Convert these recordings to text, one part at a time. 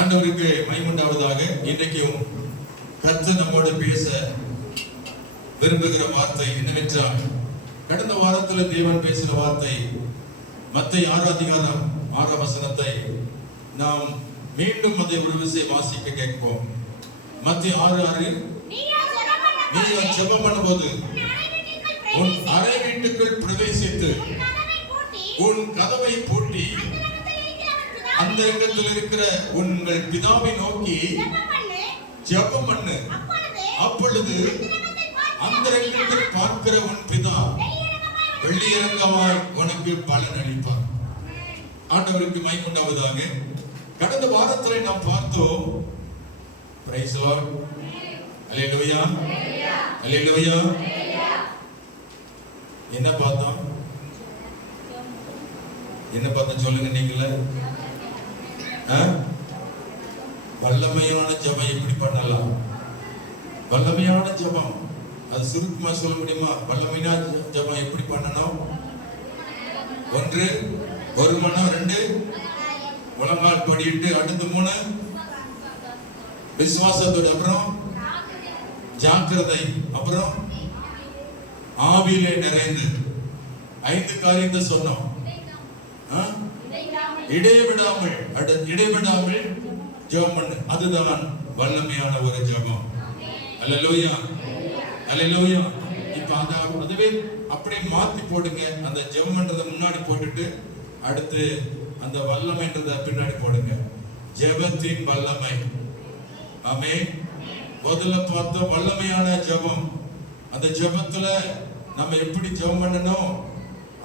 ஆண்டவருக்கு மகிமையுண்டாவதாக. இன்றைக்கும் கர்த்தர் நம்மோடு பேச விரும்புகிற வார்த்தை என்னவென்றால், கடந்த வாரத்தில் தேவன் பேசின வார்த்தை மத்தேயு 6:6 நாம் மீண்டும் அதை ஒரு விஷயம் வாசிக்க கேட்போம். மத்தேயு 6:6 நீ ஜெபம் பண்ணும்போது உன் அறை வீட்டுக்குள் பிரவேசித்து உன் கதவை பூட்டி அந்த இடத்தில் இருக்கிற உங்கள் பிதாவை நோக்கி ஜெபம் பண்ணு. அப்பொழுது அந்த இடத்தில் பார்க்கிற உன் பிதா வெளியரங்கமாய் உனக்கு பலன் அளிப்பார். ஆண்டவருக்கு மகிமையுண்டாவதாக. கடந்த வாரத்தில் நாம் பார்த்தோம். Praise the Lord. அல்லேலூயா, அல்லேலூயா. என்ன பார்த்தோம்? என்ன பார்த்தோம் சொல்லுங்க நீங்களே. வல்லமையான ஜெபம் எப்படி பண்ணலாம்? வல்லமையான ஜெபம் அது சுருக்கமா சொல்ல முடியுமா? வல்லமையான ஜெபம் எப்படி பண்ணணும்? 1 ஒரு மனம், 2 முழங்கால் படியிட்டு, அடுத்து 3 விசுவாசத்தோடு, அப்புறம் ஜாக்கிரதை, அப்புறம் ஆவியிலே நிறைந்து 5 காரியத்தை சொன்னோம். இடைவிடாமல் ஜெபம் பண்ணு. அதுதான் வல்லமையான ஒரு ஜெபம். அல்லேலூயா, அல்லேலூயா. இப்ப அதுவே அப்படியே மாத்தி போடுங்க. அந்த ஜெபம்ன்றதை முன்னாடி போட்டுட்டு அடுத்து அந்த வல்லமைன்றதை பின்னாடி போடுங்க. ஜெபத்தின் வல்லமை. ஆமென். முதல்ல பார்த்த வல்லமையான ஜெபம். அந்த ஜெபத்துல நம்ம எப்படி ஜெபம் பண்ணணும்,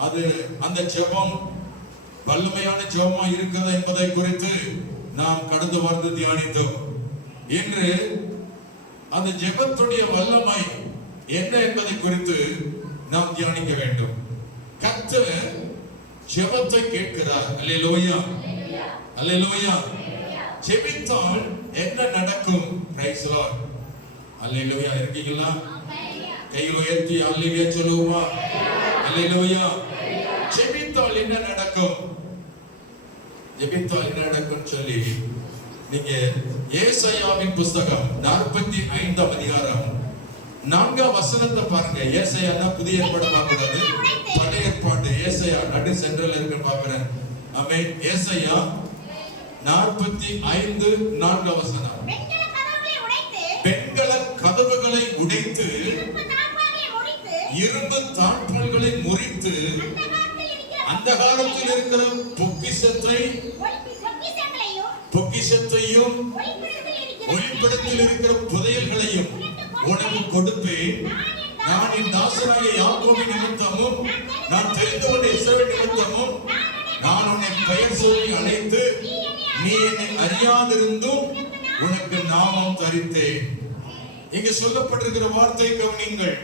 அது அந்த ஜெபம் வல்லமையான ஜெபமா இருக்கிறது என்பதை குறித்து நாம் கடந்து வந்து தியானித்தோம். இன்று அந்த ஜெபத்துடைய வல்லமை என்ன என்பதை குறித்து நாம் தியானிக்க வேண்டும். கர்த்தர் ஜெபத்தை கேட்கிறார். அல்லேலூயா, அல்லேலூயா. ஜெபித்தால் என்ன நடக்கும்? Praise the Lord. அல்லேலூயா. இருக்கீங்களா? கையில் உயர்த்தி அல்லேலூயா சொல்லுவோமா? அல்லேலூயா. ஜெபித்தால் என்ன நடக்கும்? ஜெபித்தால் என்ன நடக்கும் சொல்லி நீங்க ஏசாயாவின் புஸ்தகம் 45ஆம் அதிகாரம் 4ஆம் வசனத்தை பாருங்க. ஏசாயான்னா புதிய ஏற்பாடு பார்க்கக்கூடாது, பழைய ஏற்பாடு. ஏசாயா நடு சென்ட்ரல் இருக்க பார்க்கிறேன். ஆமென். ஏசாயா 45:4 வசனம். பெண்கள கதவுகளை உடைத்து இரும்பு தாழ்பால்களை முறித்து அந்த காலத்தில் இருக்கிற பொக்கிஷத்தையும் ஒளிப்படத்தில் இருக்கிற புதையல்களையும் உனக்கு கொடுப்பேன். நான் என் தாசனாகிய யாக்கோபின் நிமித்தமும் நான் தெரிந்து கொண்ட இஸ்ரவேல் நிமித்தமும் நான் உன்னை பெயர் சொல்லி அழைத்து நீ என்னை அறியாதிருந்தும் உனக்கு நாமம் தரித்தேன். இங்கு சொல்லப்பட்டிருக்கிற வார்த்தை கவனியுங்கள்.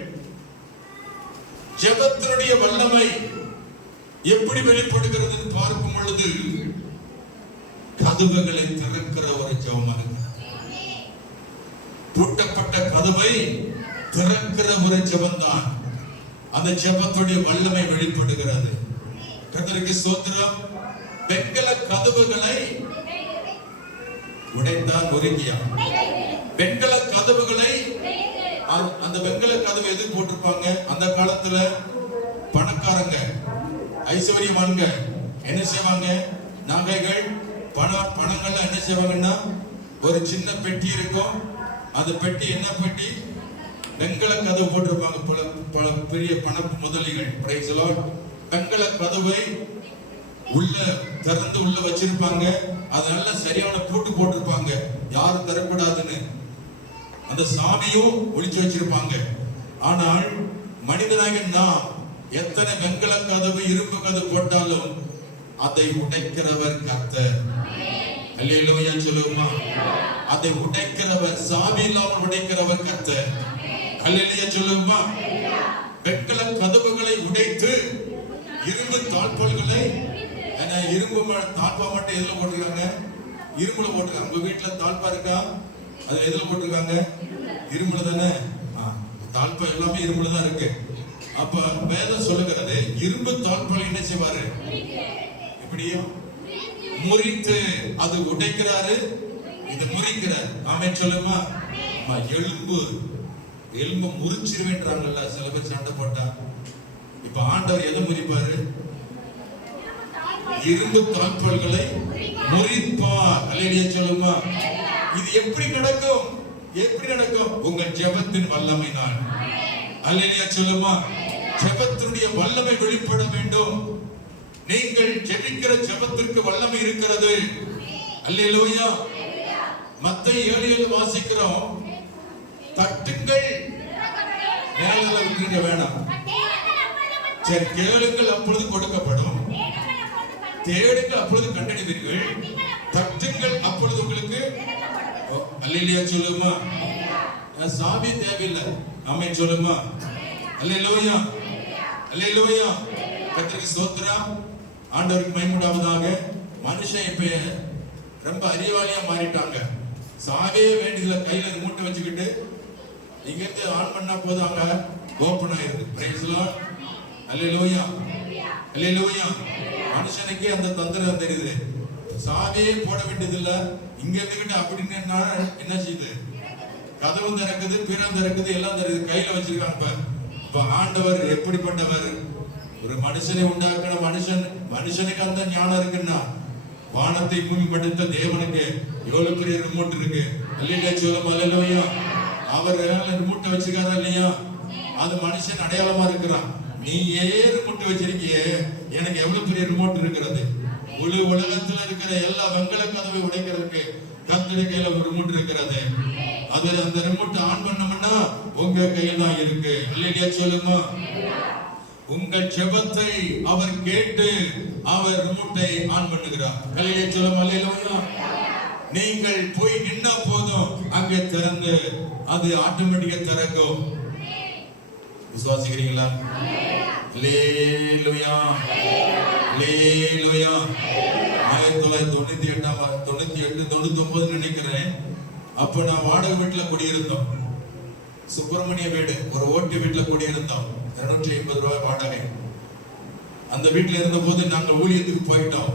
ஜெபத்தினுடைய வல்லமை எப்படி வெளிப்படுகிறது பார்க்கும் பொழுது கதவுகளை திறக்கிற ஒரு ஜெபம். பூட்டப்பட்ட கதவை திறக்கிற ஒரு ஜெபம்தான். அந்த ஜெபத்துடைய வல்லமை வெளிப்படுகிறது. கர்த்தருக்கு ஸ்தோத்திரம். வெண்கல கதவுகளை உடைத்தார் ஒருங்கியா. வெண்கல கதவுகளை அந்த வெண்கல கதவை எது போட்டிருப்பாங்க? அந்த காலத்துல பணக்காரங்க ஐஸ்வர்யவான்க என்ன செய்வாங்க? நகைகள் பணங்கள்ல என்ன செய்வாங்கன்னா ஒரு சின்ன பெட்டி இருக்கும். அந்த பெட்டி என்ன பெட்டி? வெண்கல கதவு போட்டிருப்பாங்க. பல பெரிய பண முதலிகள் வெண்கல கதவை உள்ள திறந்து உள்ள வச்சிருப்பாங்க. அதனால சரியான பூட்டு போட்டிருப்பாங்க, யாரும் தரக்கூடாதுன்னு. அந்த சாவியும் ஒளிச்சு வச்சிருப்பாங்க. ஆனால் மனிதனாக நாம் எத்தனை வெண்கல கதவு இரும்பு கதவு போட்டாலும் அதை உடைக்கிறவர் கர்த்தர். அல்லேலூயா சொல்லுவோமா? அதை உடைக்கிறவர், சாவி இல்லாமல் உடைக்கிறவர் கர்த்தர். அல்லேலூயா சொல்லுவோமா? வெண்கல கதவுகளை உடைத்து இரும்பு தாழ்பால்களை, இரும்பு தாழ்பா மட்டும் எதுல போட்டிருக்காங்க? இரும்புல போட்டிருக்காங்க. உங்க வீட்டுல தாழ்பா இருக்கா? அது எதுல போட்டிருக்காங்க? இரும்புல தானே. தாழ்பா எல்லாமே இரும்புல தான் இருக்கு. அப்ப வேதம் சொல்லுகிறது இரும்பு தாழ்பால் என்ன செய்வாரு? இப்படியோ முறித்து அது உடைக்கிறாரு, இது முறிக்கிறார். ஆமென் சொல்லுமா? எலும்பு முறிச்சிருவேன்றாங்கல்ல சில பேர் சண்டை போட்டா. இப்ப ஆண்டவர் எதை முறிப்பாரு? இரும்பு தாழ்பால்களை முறிப்பார். அல்லேலூயா சொல்லுமா? இது எப்படி நடக்கும்? எப்படி நடக்கும்? உங்கள் ஜெபத்தின் வல்லமையினால். அல்லேலூயா சொல்லுமா? ஜெபத்தினுடைய வல்லமை வெளிப்பட வேண்டும். நீங்கள் ஜெபிக்கிற ஜெபத்திற்கு வல்லமை இருக்கிறது. அல்லேலூயா. மத்தேயு 7:7 வாசிக்கிறோம். தட்டுங்கள், மேல விட்டுங்க வேணாம். சரி, கேளுங்கள் அப்பொழுது கொடுக்கப்படும், தேடுங்கள் அப்பொழுது கண்டடைவீர்கள், தட்டுங்கள் அப்பொழுது உங்களுக்கு. அல்லேலூயா சொல்லுமா? சாவி தேவையில்லை. ஆமென் சொல்லுமா? அல்லேலூயா. அல்லேலூயா. கர்த்தருக்கு ஸ்தோத்திரம். ஆண்டவருக்கு மகிமை உண்டாவதாக. மனுஷன் இப்ப ரொம்ப அறிவாளியா மாறிட்டாங்க. சாவே வேண்டியதுல கையில மூட்டை வச்சுக்கிட்டு இங்க இருந்து ஆன் பண்ணா போதும், அங்க ஓபன் ஆயிருது. Price Lord. அல்லேலூயா. அல்லேலூயா. மனுஷனுக்கே அந்த தந்திரம் தெரியுது. சாவே போட வேண்டியது இல்ல, இங்க இருந்துகிட்டு அப்படின்னு என்ன செய்யுது? கதவு திறக்குது, பிறம் திறக்குது, எல்லாம் தெரியுது, கையில வச்சிருக்காங்க. இப்ப ஆண்டவர் எப்படிப்பட்டவர்? ஒரு மனுஷனை உண்டாக்குன மனுஷனுக்கு அந்த ஞானம் இருக்குன்னா வானத்தை பூமி படைத்த தேவனுக்கு எவ்வளவு பெரிய ரிமோட் இருக்கு. அல்லேலூயா சொல்லுமா? அல்லேலூயா. அவர் ரிமோட் வச்சிருக்காரா இல்லையா? அது மனுஷன் அடையாளமா இருக்கிறான். நீ ஏறு ரிமோட் வச்சிருக்கிய, எனக்கு எவ்வளவு பெரிய ரிமோட் இருக்கிறது. முழு உலகத்துல இருக்கிற எல்லா வெண்கல கதவை உடைக்கிறதுக்கு கர்த்தருடைய கையில ஒரு ரிமோட் இருக்கிறது. அதுல அந்த ரிமோட் ஆன் பண்ணோம்னா உங்க கையில தான் இருக்கு. அல்லேலூயா சொல்லுமா? உங்கள் ஜெபத்தை அவர் கேட்டு அவர் ரிமோட்டை ஆன் பண்ணுகிறார். அல்லேலூயா சொல்லுமா? அல்லேலூயா. நீங்கள் போய் நின்னா போதும், அங்கே திறந்து அது ஆட்டோமேட்டிக்கா திறக்கும். விசுவாசிக்கிறீங்களா? அல்லேலூயா. அல்லேலூயா. 1998 99 நினைக்கிறேன். அப்ப நான் வாடகை வீட்டுல குடியிருந்தோம். சுப்பிரமணிய வீடு, ஒரு ஓட்டு வீட்டுல குடியிருந்தோம். 250 ரூபாய் வாடகை. அந்த வீட்டுல இருந்த போது நாங்க ஊழியத்துக்கு போயிட்டோம்.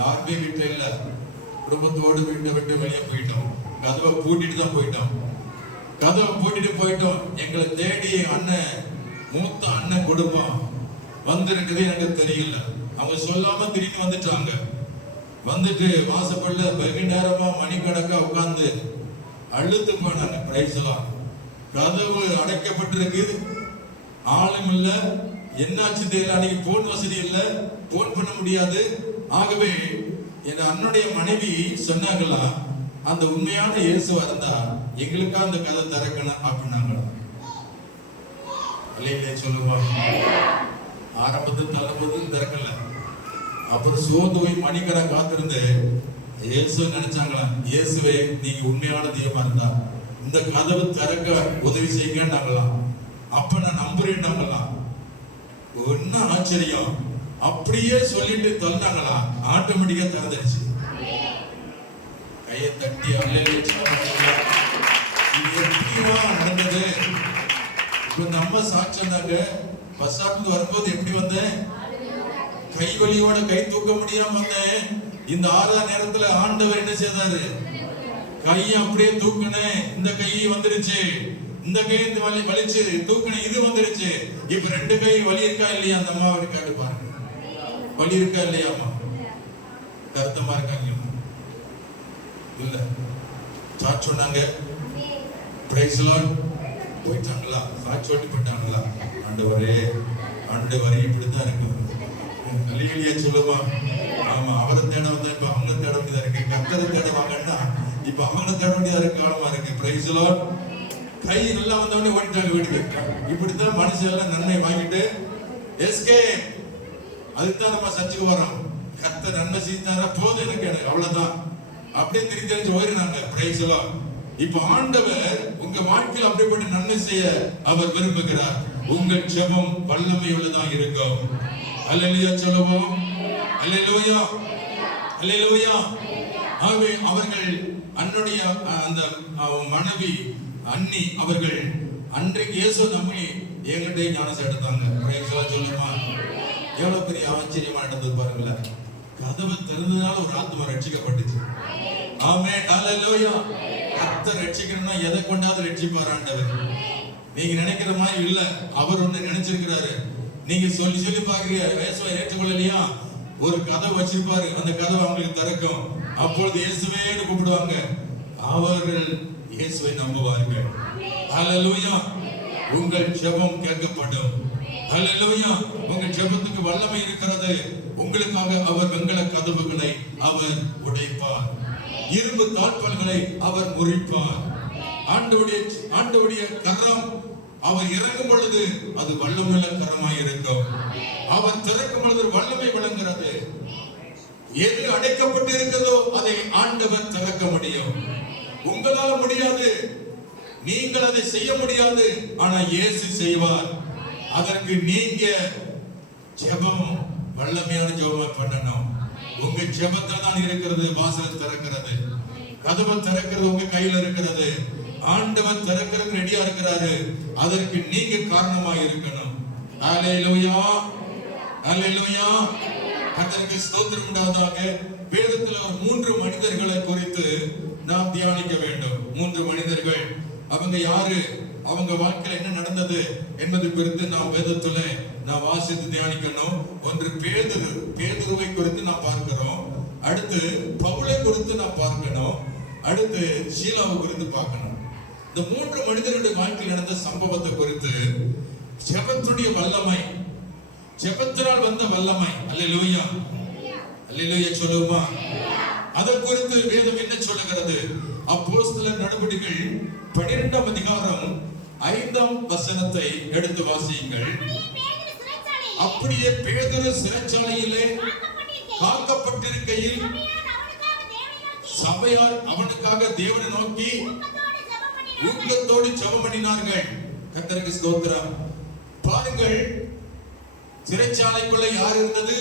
யாருமே வீட்டுல இல்ல. குடும்பத்தோடு வீட்டை விட்டு வெளியே போயிட்டோம். கதவை பூட்டிட்டு தான் போயிட்டோம். கதவை பூட்டிட்டு போயிட்டோம். எங்களை தேடி அண்ணன், மூத்த அண்ணன் குடும்பம் வந்திருக்குது எனக்கு தெரியல. அவங்க சொல்லாம திடீர்னு வந்துட்டாங்க. வந்துட்டு வாசப்படல வெகு நேரமா மணிக்கணக்கா உட்கார்ந்து அழுத்து போனாங்க. பிரைஸ்லாம். கதவு அடைக்கப்பட்டிருக்கு, ஆளும் இல்ல. என்னாச்சு தெரியல. அன்னைக்கு போன் வசதி இல்ல, போன் பண்ண முடியாது. ஆகவே என் அண்ணனுடைய மனைவி சொன்னாங்களா, அந்த உண்மையான இயேசுவா இருந்தா எங்களுக்கா அந்த கதை திறக்கணும் அப்படின்னாங்களா. அல்லேலூயா சொல்லுவாங்க. ஆரம்பத்தில் தளபதி திறக்கல. அப்புறம் சோர்ந்து போய் மணிக்கணக்கு காத்திருந்து இயேசு நினைச்சாங்களா, இயேசுவே நீங்க உண்மையான தெய்வமா இருந்தா இந்த கதவு திறக்க உதவி செய்யுங்கன்னாங்களாம். அப்ப நான் நம்புறேன்னாங்களாம். என்ன ஆச்சரியம். அப்படியே சொல்லிட்டு தள்ளினாங்களா, ஆட்டோமேட்டிக்கா திறந்துருச்சு. கையை தட்டி அல்லேலூயா. இது எப்படியா நடந்தது? இப்ப நம்ம சாட்சியந்தாங்க. பஸ் ஸ்டாப்ல வரும்போது எப்படி வந்தேன்? கை வலியோட, கை தூக்க முடியாம வந்தேன். இந்த 6 நேரத்துல ஆண்டவர் என்ன செய்தாரு? கையை அப்படியே தூக்குனேன். இந்த கை வந்துருச்சு. இந்த கை இந்த வலி வலிச்சு தூக்குனேன், இது வந்துருச்சு. இப்ப 2 கை வலி இருக்கா இல்லையா? அந்த அம்மா இருக்காரு பாருங்க. வலி இருக்கா இல்லையாமா? கருத்தமா இருக்காங்க இல்ல? சாட்சி சொன்னாங்க. Praise Lord. போயிட்டாங்களா? சாட்சி ஓட்டி போயிட்டாங்களா? ஆண்டவரே, ஆண்டவரே இப்படித்தான் இருக்கு. அல்லேலூயா சொல்லுவா. ஆமா, அவரை தேட வந்தா இப்ப அவங்க தேட வேண்டியதா இருக்கு. கர்த்தரை தேட வாங்கன்னா இப்ப அவங்க தேட வேண்டியதா இருக்கு. காலமா இருக்கு. Price Lord. கை நல்லா வந்தவனே ஓடிட்டாங்க வீட்டுக்கு. இப்படித்தான் மனுஷன் எல்லாம் நன்மை வாங்கிட்டு எஸ்கேப். அதுதான் நம்ம சர்ச்சுக்கு வரோம். கர்த்தர் நன்மை செய்தாரா போதும் எனக்கு, அவ்வளவுதான். அப்படியே தெரிஞ்சு ஓடினாங்க. Price Lord. இப்ப ஆண்டவர் உங்க வாழ்க்கையில் அப்படிப்பட்ட நன்மை செய்ய அவர் விரும்புகிறார். உங்கள் ஜெபம் வல்லமை உள்ளதா இருக்கும். அல்லேலூயா சொல்லுவோம். அல்லேலூயா, அல்லேலூயா. ஆகவே அவர்கள் அன்னுடைய அந்த மனைவி அண்ணி அவர்கள் அன்றைக்கு இயேசு நம்மை என்கிட்ட ஞானசம் எடுத்தாங்க. சொல்லுமா, எவ்வளவு பெரிய ஆச்சரியமா நடந்தது பாருங்களேன். கதவை திறந்ததுனால ஒரு ஆத்மா ரட்சிக்கப்பட்டுச்சு. ஆமென், அல்லேலூயா. கர்த்தர் ரட்சிக்கணும்னா எதை கொண்டாவது ரட்சிப்பார் ஆண்டவர். நீங்க நினைக்கிற மாதிரி இல்ல, அவர் ஒண்ணு நினைச்சிருக்கிறாரு. நீங்க சொல்லி சொல்லி பாக்குறீங்க, இயேசுவை ஏற்றுக்கொள்ளலையா? ஒரு கதவை வச்சிருப்பாரு, அந்த கதவை அவங்களுக்கு திறக்கும். அப்பொழுது இயேசுவேன்னு கூப்பிடுவாங்க. அவர்கள் இயேசுவை நம்புவார்கள். அல்லேலூயா. உங்கள் ஜெபம் கேட்கப்படும். அல்லேலூயா. உங்கள் ஜெபத்துக்கு வல்லமை இருக்கிறது. உங்களுக்காக அவர் வெண்கல கதவுகளை அவர் உடைப்பார், இரும்பு தாழ்பால்களை அவர் முறிப்பார். ஆண்டவருடைய கரம் அவர் இறங்கும் பொழுது அது வல்லமுள்ள கரமாய் இருக்கும். அவர் திறக்கும் பொழுது வல்லமை விளங்குகிறது. எது அடைக்கப்பட்டு இருக்கிறதோ அதை ஆண்டவர் திறக்க முடியும். உங்களால முடியாது, நீங்கள் அதை செய்ய முடியாது. ஆனா இயேசு செய்வார். அதற்கு நீங்க ஜெபம் வல்லமையான ஜெபமா பண்ணணும். உங்க ஜெபத்துல தான் இருக்கிறது வாசல் திறக்கிறது. கதவு திறக்கிறது உங்க கையில இருக்கிறது. ஆண்டவர் திறக்கிறது ரெடியா இருக்கிறாரு. அதற்கு நீங்க காரணமாக இருக்கணும். அல்லேலூயா, அல்லேலூயா. கர்த்தருக்கு ஸ்தோத்திரம் உண்டாவதாக. வேதத்துல 3 மனிதர்களை குறித்து நாம் தியானிக்க வேண்டும். 3 மனிதர்கள். அவங்க யாரு, அவங்க வாழ்க்கையில என்ன நடந்தது என்பது குறித்து நாம் வேதத்துல நாம் வாசித்து தியானிக்கணும். ஒன்று பேதுருவை குறித்து நாம் பார்க்கிறோம். அடுத்து பவுலை குறித்து நாம் பார்க்கணும். அடுத்து ஷீலாவை குறித்து பார்க்கணும். இந்த 3 மனிதர்களுடைய வாழ்க்கையில் நடந்த சம்பவத்தை குறித்து ஜெபத்துடைய வல்லமை, ஜெபத்தினால் வந்த வல்லமை. அல்லேலூயா, அல்லேலூயா சொல்லுமா. அதை குறித்து வேதம் என்ன சொல்லுகிறது? அப்போஸ்தலர் நடவடிக்கைகள் 12ஆம் அதிகாரம் 5ஆம் வசனத்தை எடுத்து வாசியுங்கள். அப்படியே பேதுரு சிறைச்சாலையிலே காக்கப்பட்டிருக்கையில் சபையார் அவனுக்காக தேவனை நோக்கி ஊக்கத்தோடு ஜெபம் பண்ணினார்கள். கர்த்தருக்கு ஸ்தோத்திரம். பாருங்கள், சிறைச்சாலைக்குள்ள யார் இருந்தது?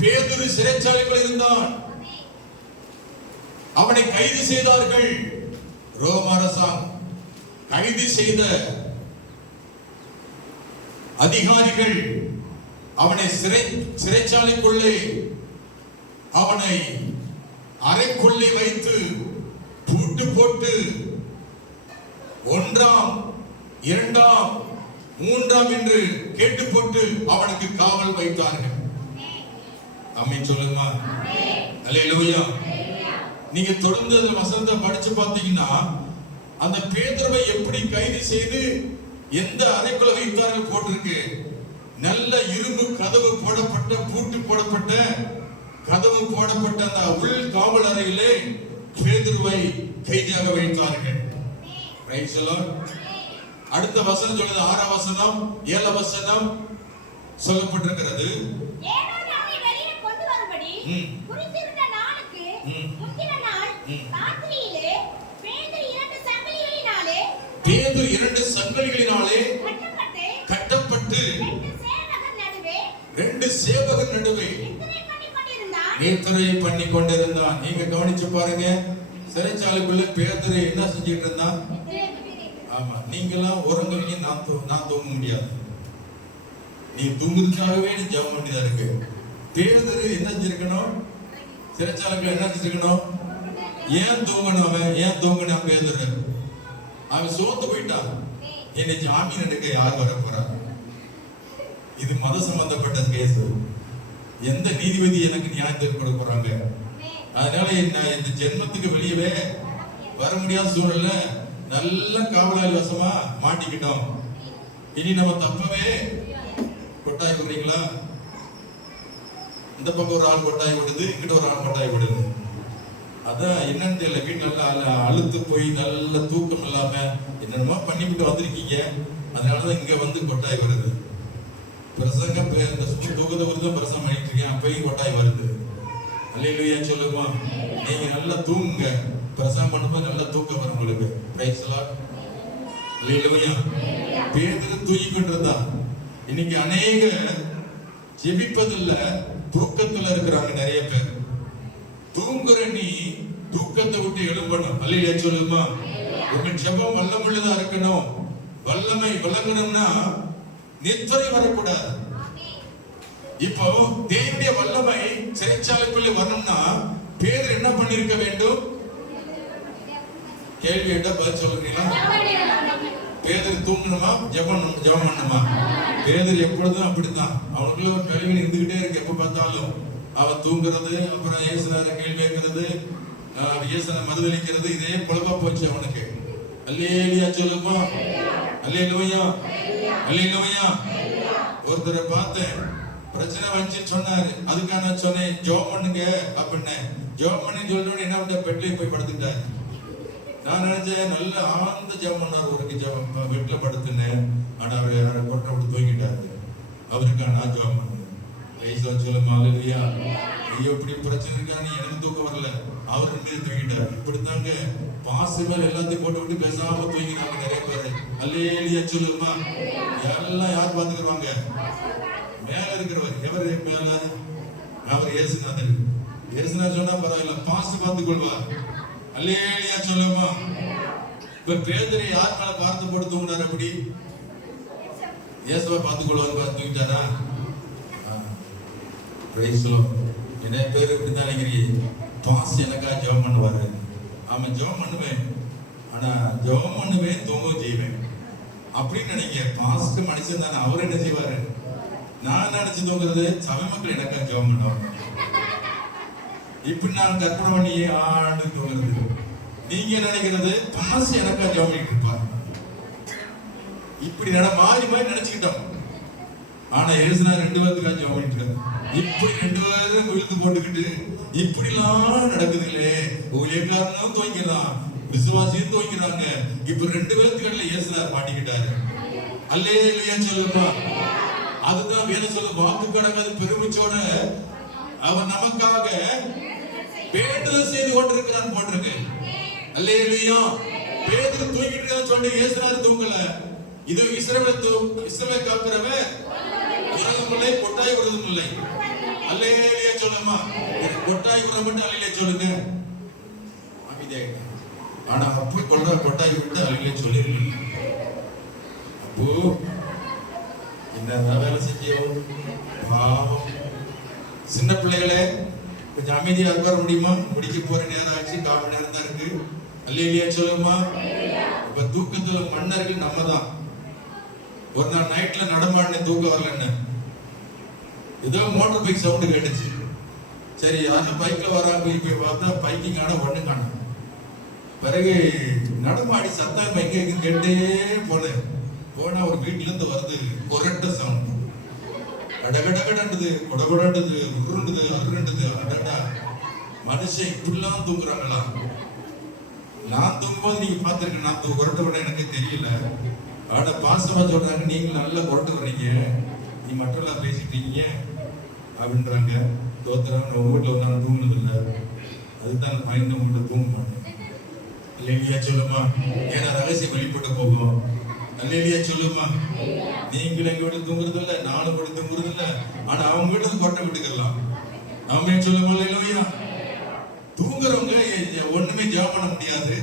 பேதுரு சிறைச்சாலைக்குள்ள இருந்தான். அவனை கைது செய்தார்கள் ரோம அரசாங்கம். கைது செய்த அதிகாரிகள் அவனை சிறைச்சாலைக்குள்ளே அவனை அறைக்குள்ளே வைத்து பூட்டு போட்டு 1ஆம் 2ஆம் 3ஆம் என்று கேட்டு போட்டு அவனுக்கு காவல் வைத்தார்கள். ஆமென் சொல்லுங்க. அல்லேலூயா. நீங்க தொடர்ந்து அந்த வசனத்தை படிச்சு பார்த்தீங்கன்னா அந்த பேதுருவை எப்படி கைது செய்து எந்த அறைக்குள்ள வைத்தார்கள் போட்டிருக்கு. நல்ல இரும்பு கதவு போடப்பட்ட பூட்டு போடப்பட்ட கதவு போடப்பட்ட அந்த உள் காவல் அறையிலே பேதுருவை கைதியாக வைத்தார்கள். Price the Lord. அடுத்த வசனம் சொல்லுது 6ஆம் வசனம் 7ஆம் வசனம் சொல்லப்பட்டிருக்கிறது. ஏரோது அவனை வெளியே கொண்டு வரும்படி குறித்திருந்த நாளுக்கு முந்தின நாள் ராத்திரியிலே பேதுரு 2 சங்கிலிகளினாலே கட்டப்பட்டு 2 சேவகர் நடுவே நித்திரை பண்ணி கொண்டிருந்தான். நீங்க கவனிச்சு பாருங்க, சிறைச்சாலைக்குள்ள பேதுரு என்ன செஞ்சிட்டு இருந்தான்? ஆமா, நீங்கெல்லாம் உறங்குவீங்க, நான் தூங்க முடியாது. நீ தூங்குறதுக்காகவே நீ ஜெபம் வேண்டியதா இருக்கு. பேதுரு என்ன செஞ்சிருக்கணும்? சிறைச்சாலைக்குள்ள என்ன செஞ்சிருக்கணும்? ஏன் தூங்கணும்? அவன் ஏன் தூங்கினான்? பேதுரு அவன் சோர்ந்து போயிட்டான். என்னை ஜாமீன் எடுக்க யார் வர போறா? இது மத சம்பந்தப்பட்ட கேஸ். எந்த நீதிபதி எனக்கு நியாயத்தை கொடுக்க போறாங்க? அதனால என்ன இந்த ஜென்மத்துக்கு வெளியவே வர முடியாத சூழல்ல நல்ல காவலாளி வசமா மாட்டிக்கிட்டோம். இனி நம்ம தப்பவே கொட்டாய் விடுறீங்களா? இந்த பக்கம் ஒரு ஆள் கொட்டாய் விடுது, இங்கிட்ட ஒரு ஆள் கொட்டாய் விடுது. அதான் என்னன்னு தெரியல. வீட்டு நல்லா அழுத்து போய் நல்ல தூக்கம் இல்லாம என்னென்னமோ பண்ணிவிட்டு வந்திருக்கீங்க. அதனாலதான் இங்க வந்து கொட்டாய் வருது. பிரசங்கம் இந்த தூக்கத்தை குறித்து பிரசங்கம் பண்ணிட்டு இருக்கேன், அப்பயும் கொட்டாய் வருது. அல்லேலூயா சொல்லுமா. நீங்க நல்லா தூங்குங்க, பிரசங்கம் பண்ணும்போது நல்லா தூக்கம் வரும் உங்களுக்கு. Praise the Lord. அல்லேலூயா. பேதுரு தூங்கிட்டு இருந்தான். இன்னைக்கு அநேக ஜெபிப்பதில்ல, தூக்கத்துல இருக்கிறாங்க நிறைய பேர். தூங்குற நீ தூக்கத்தை விட்டு எழும்பணும். அல்லேலூயா சொல்லுமா. உங்க ஜெபம் வல்லமுள்ளதா இருக்கணும். வல்லமை விளங்கணும்னா நித்திரை வரக்கூடாது. இப்போ தேவனுடைய வல்லமை சிறைச்சாலைக்குள்ளே வரணும்னா பேதுரு என்ன பண்ணிருக்க வேண்டும்? கேள்வி கேட்டா பதில் சொல்றீங்களா? பேதுரு தூங்கணுமா ஜெபம் பண்ணணுமா? பேதுரு எப்பொழுதும் அப்படித்தான். அவனுக்குள்ள ஒரு கல்வி இருந்துகிட்டே இருக்கு. எப்ப பார்த்தாலும் அவன் தூங்குறது, அப்புறம் இயேசுநாதரை கேள்வி கேட்கறது, இயேசுநாதரை மறுதலிக்கிறது, இதே பொழப்பா போச்சு அவனுக்கு. அல்லேலூயா சொல்லுமா. அல்லேலூயா. அல்லேலூயா. ஒருத்தரை பார்த்தேன், பிரச்சனை வந்துச்சுன்னு சொன்னாரு. அதுக்காக நான் சொன்னேன் ஜெபம் பண்ணுங்க அப்படின்னு. ஜெபம் பண்ணி சொல்றோம் என்ன பண்ண, பெட்ல போய் படுத்துட்டாரு. நான் நினைச்சேன் நல்ல ஆழ்ந்த ஜெபம் பண்ணார். ஒரு ஜெபம் பெட்ல படுத்துனேன். ஆனா அவரு கொட்டை விட்டு தூங்கிட்டாரு. அவருக்காக நான் ஜெபம் பண்ணேன். சொல்லுமா. அல்லேலூயா. ஐயோ இப்படி பிரச்சனை இருக்கான்னு எனக்கு தூக்கம் வரல, அவரு மீது தூங்கிட்டாரு. இப்படித்தாங்க பாசு மேல எல்லாத்தையும் போட்டு விட்டு பேசாம தூங்கினாங்க நிறைய பேரு. அல்லேலூயா சொல்லுமா. எல்லாம் யார் பாத்துக்குவாங்க? மேல இருக்கிறவர். எவர் மேல? அவர் இயேசுநாதர். இயேசுநாதர் சொன்னா பரவாயில்ல, பாஸ்ட் பார்த்துக் கொள்வார். அல்லேலூயா சொல்லுமா. இப்ப பேதுரு யார் மேல பார்த்து போட்டு தூங்கினார்? அப்படி இயேசுவை பார்த்துக் கொள்வார். தூங்கிட்டாரா? நிறைய பேர் இப்படிதான் நினைக்கிறீங்க. பாஸ் எனக்கா ஜெபம் பண்ணுவாரு. ஆமா ஜெபம் பண்ணுவேன், ஆனா ஜெபம் பண்ணுவேன் தூங்கவும் செய்வேன் அப்படின்னு நினைக்க. பாஸ்ட் மனுஷன் தானே, அவர் என்ன செய்வாரு? நான் நினைச்சு தூங்குறது சபை மக்கள் எனக்கா ஜெபம் பண்ணுவாங்க. இப்படி நான் கற்பனை பண்ணியே ஆண்டு தூங்குறது. நீங்க நினைக்கிறது பாஸ் எனக்கா ஜெபம் பண்ணிட்டு இருப்பாரு. இப்படி மாறி மாறி நினைச்சுக்கிட்டோம். ஆனா ஏசுனா 2 பேருக்காக ஜெபம் பண்ணிட்டு இருக்காரு. இப்படி 2 பேரும் விழுந்து போட்டுக்கிட்டு இப்படி எல்லாம் நடக்குதுங்களே. ஊழியக்காரனும் துவங்கிறான், விசுவாசியும் துவங்கிறாங்க. இப்ப 2 பேருக்குள்ள இயேசுனார் மாட்டிக்கிட்டாரு. அல்லேலூயா சொல்லுமா. அதுதான் வேதம் சொல்ல, வாக்கு கடக்காத பெருமிச்சோட அவன் நமக்காக வேண்டுதல் செய்து கொண்டிருக்கிறான் போட்டிருக்கு. அல்லேலூயா. பேதுரு தூங்கிட்டு சொல்லி இயேசுனார் தூங்கல. இது இஸ்ரவேலை காக்கிறவன் உலகம் இல்லை, கொட்டாய் விடுறதும் இல்லை. அல்லேலூயா சொல்லுமா. கொட்டாய் விடுற மட்டும் அல்லேலூயா சொல்லுங்க. ஆனா அப்படி கொட்டாய் விட்டு அவங்களே சொல்லிருக்கீங்க. அப்போ என்னதான் வேலை செஞ்சோம் பாவம். சின்ன பிள்ளைகளே கொஞ்சம் அமைதியா உட்கார முடியுமா? முடிக்க போற நேரம் ஆச்சு, 1/4 மணி நேரம் தான் இருக்கு. அல்லேலூயா சொல்லுமா. இப்ப தூக்கத்துல மன்னர்கள் நம்ம தான். ஒரு நாள் நைட்ல நடமாடின தூக்கம் வரலன்னு ஏதோ மோட்டர் பைக் சவுண்டு கேட்டுச்சு. சரி யாரும் பைக்ல வராங்க, இப்ப பார்த்தா பைக்கிங் ஆனா ஒண்ணு காணும். பிறகு நடமாடி சத்தம் எங்க எங்க கேட்டே போனா ஒரு வீட்டுல இருந்து வருது கொரட்ட சவுண்ட். கடகடகடண்டுது, கொடகொடண்டுது, உருண்டுது, அருண்டுது. அடடா, மனுஷன் இப்படிலாம் தூங்குறாங்களா? நான் தூங்கும்போது நீங்க பாத்துருக்கேன், நான் கொரட்ட விட எனக்கு தெரியல. ஆனா பாசமா சொல்றாங்க, நீங்க நல்லா கொரட்டு வர்றீங்க, நீ மட்டும் பேசிட்டீங்க அப்படின்றாங்க. தோத்துறாங்க, உங்க வீட்டுல ஒரு நாள் தூங்குனது இல்லை, அதுதான் பயந்து உங்கள்கிட்ட தூங்க மாட்டேன். அல்லேலூயா சொல்லுமா. ஏன்னா ரகசியம் வெளிப்பட்டு போகும். அல்லேலூயா சொல்லுமா. நீங்களும் எங்க வீட்டுல தூங்குறது இல்ல, நானும் கூட தூங்குறது இல்ல, ஆனா அவங்க வீட்டுல கொட்டை விட்டுக்கலாம். அவங்க சொல்லுமா. அல்லேலூயா. தூங்குறவங்க ஒண்ணுமே ஜெபம் பண்ண முடியாது,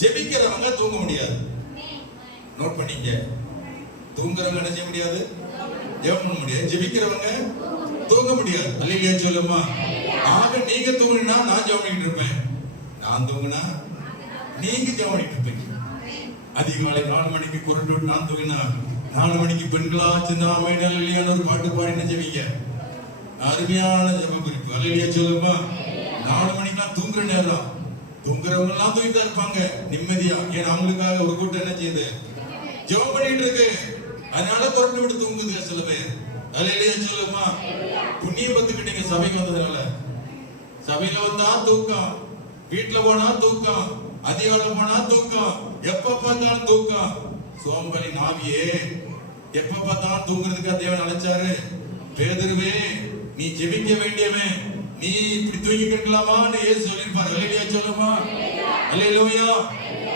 ஜெபிக்கிறவங்க தூங்க முடியாது. நோட் பண்ணீங்க. தூங்குறவங்க என்ன செய்ய முடியாது? ஜெபம் பண்ண முடியாது. ஜெபிக்கிறவங்க தூங்க முடியாது. அல்லேலூயா சொல்லுமா. ஆக நீங்க தூங்குனா நான் ஜெபம் பண்ணிட்டு இருப்பேன், நான் தூங்குனா நீங்க ஜெபம் பண்ணிட்டு இருப்பீங்க. அதிகாலை 4 மணிக்கு குரட்டு நான் தூங்கினா 4 மணிக்கு பெண்களா சிந்தாமையான ஒரு பாட்டு பாடி என்ன செய்வீங்க? அருமையான ஜெப குறிப்பு. அல்லேலூயா சொல்லுமா. 4 மணிக்கெல்லாம் தூங்குற நேரம். தூங்குறவங்க எல்லாம் தூங்கிட்டு இருப்பாங்க நிம்மதியா. ஏன்னா அவங்களுக்காக ஒரு கூட்டம் என்ன செய்யுது? ஜெபம் பண்ணிட்டு இருக்கு. அதனால குரட்டு விட்டு தூங்குது சில பேர். அல்லேலூயா சொல்லுமா. புண்ணியம் பத்துக்கிட்டீங்க சபைக்கு வந்ததுனால. சபையில வந்தா தூக்கம், வீட்டுல போனா தூக்கம், அதிகாலை போனா தூக்கம், எப்ப பார்த்தாலும் தூக்கம். சோம்பலி நாவியே, எப்ப பார்த்தாலும் தூங்குறதுக்கு தேவன் அழைச்சாரு. பேதுருவே, நீ ஜெபிக்க வேண்டியவன், நீ இப்படி தூங்கி கிடக்கலாமான்னு இயேசு சொல்லிருப்பாரு. அல்லேலூயா சொல்லுமா. அல்லேலூயா.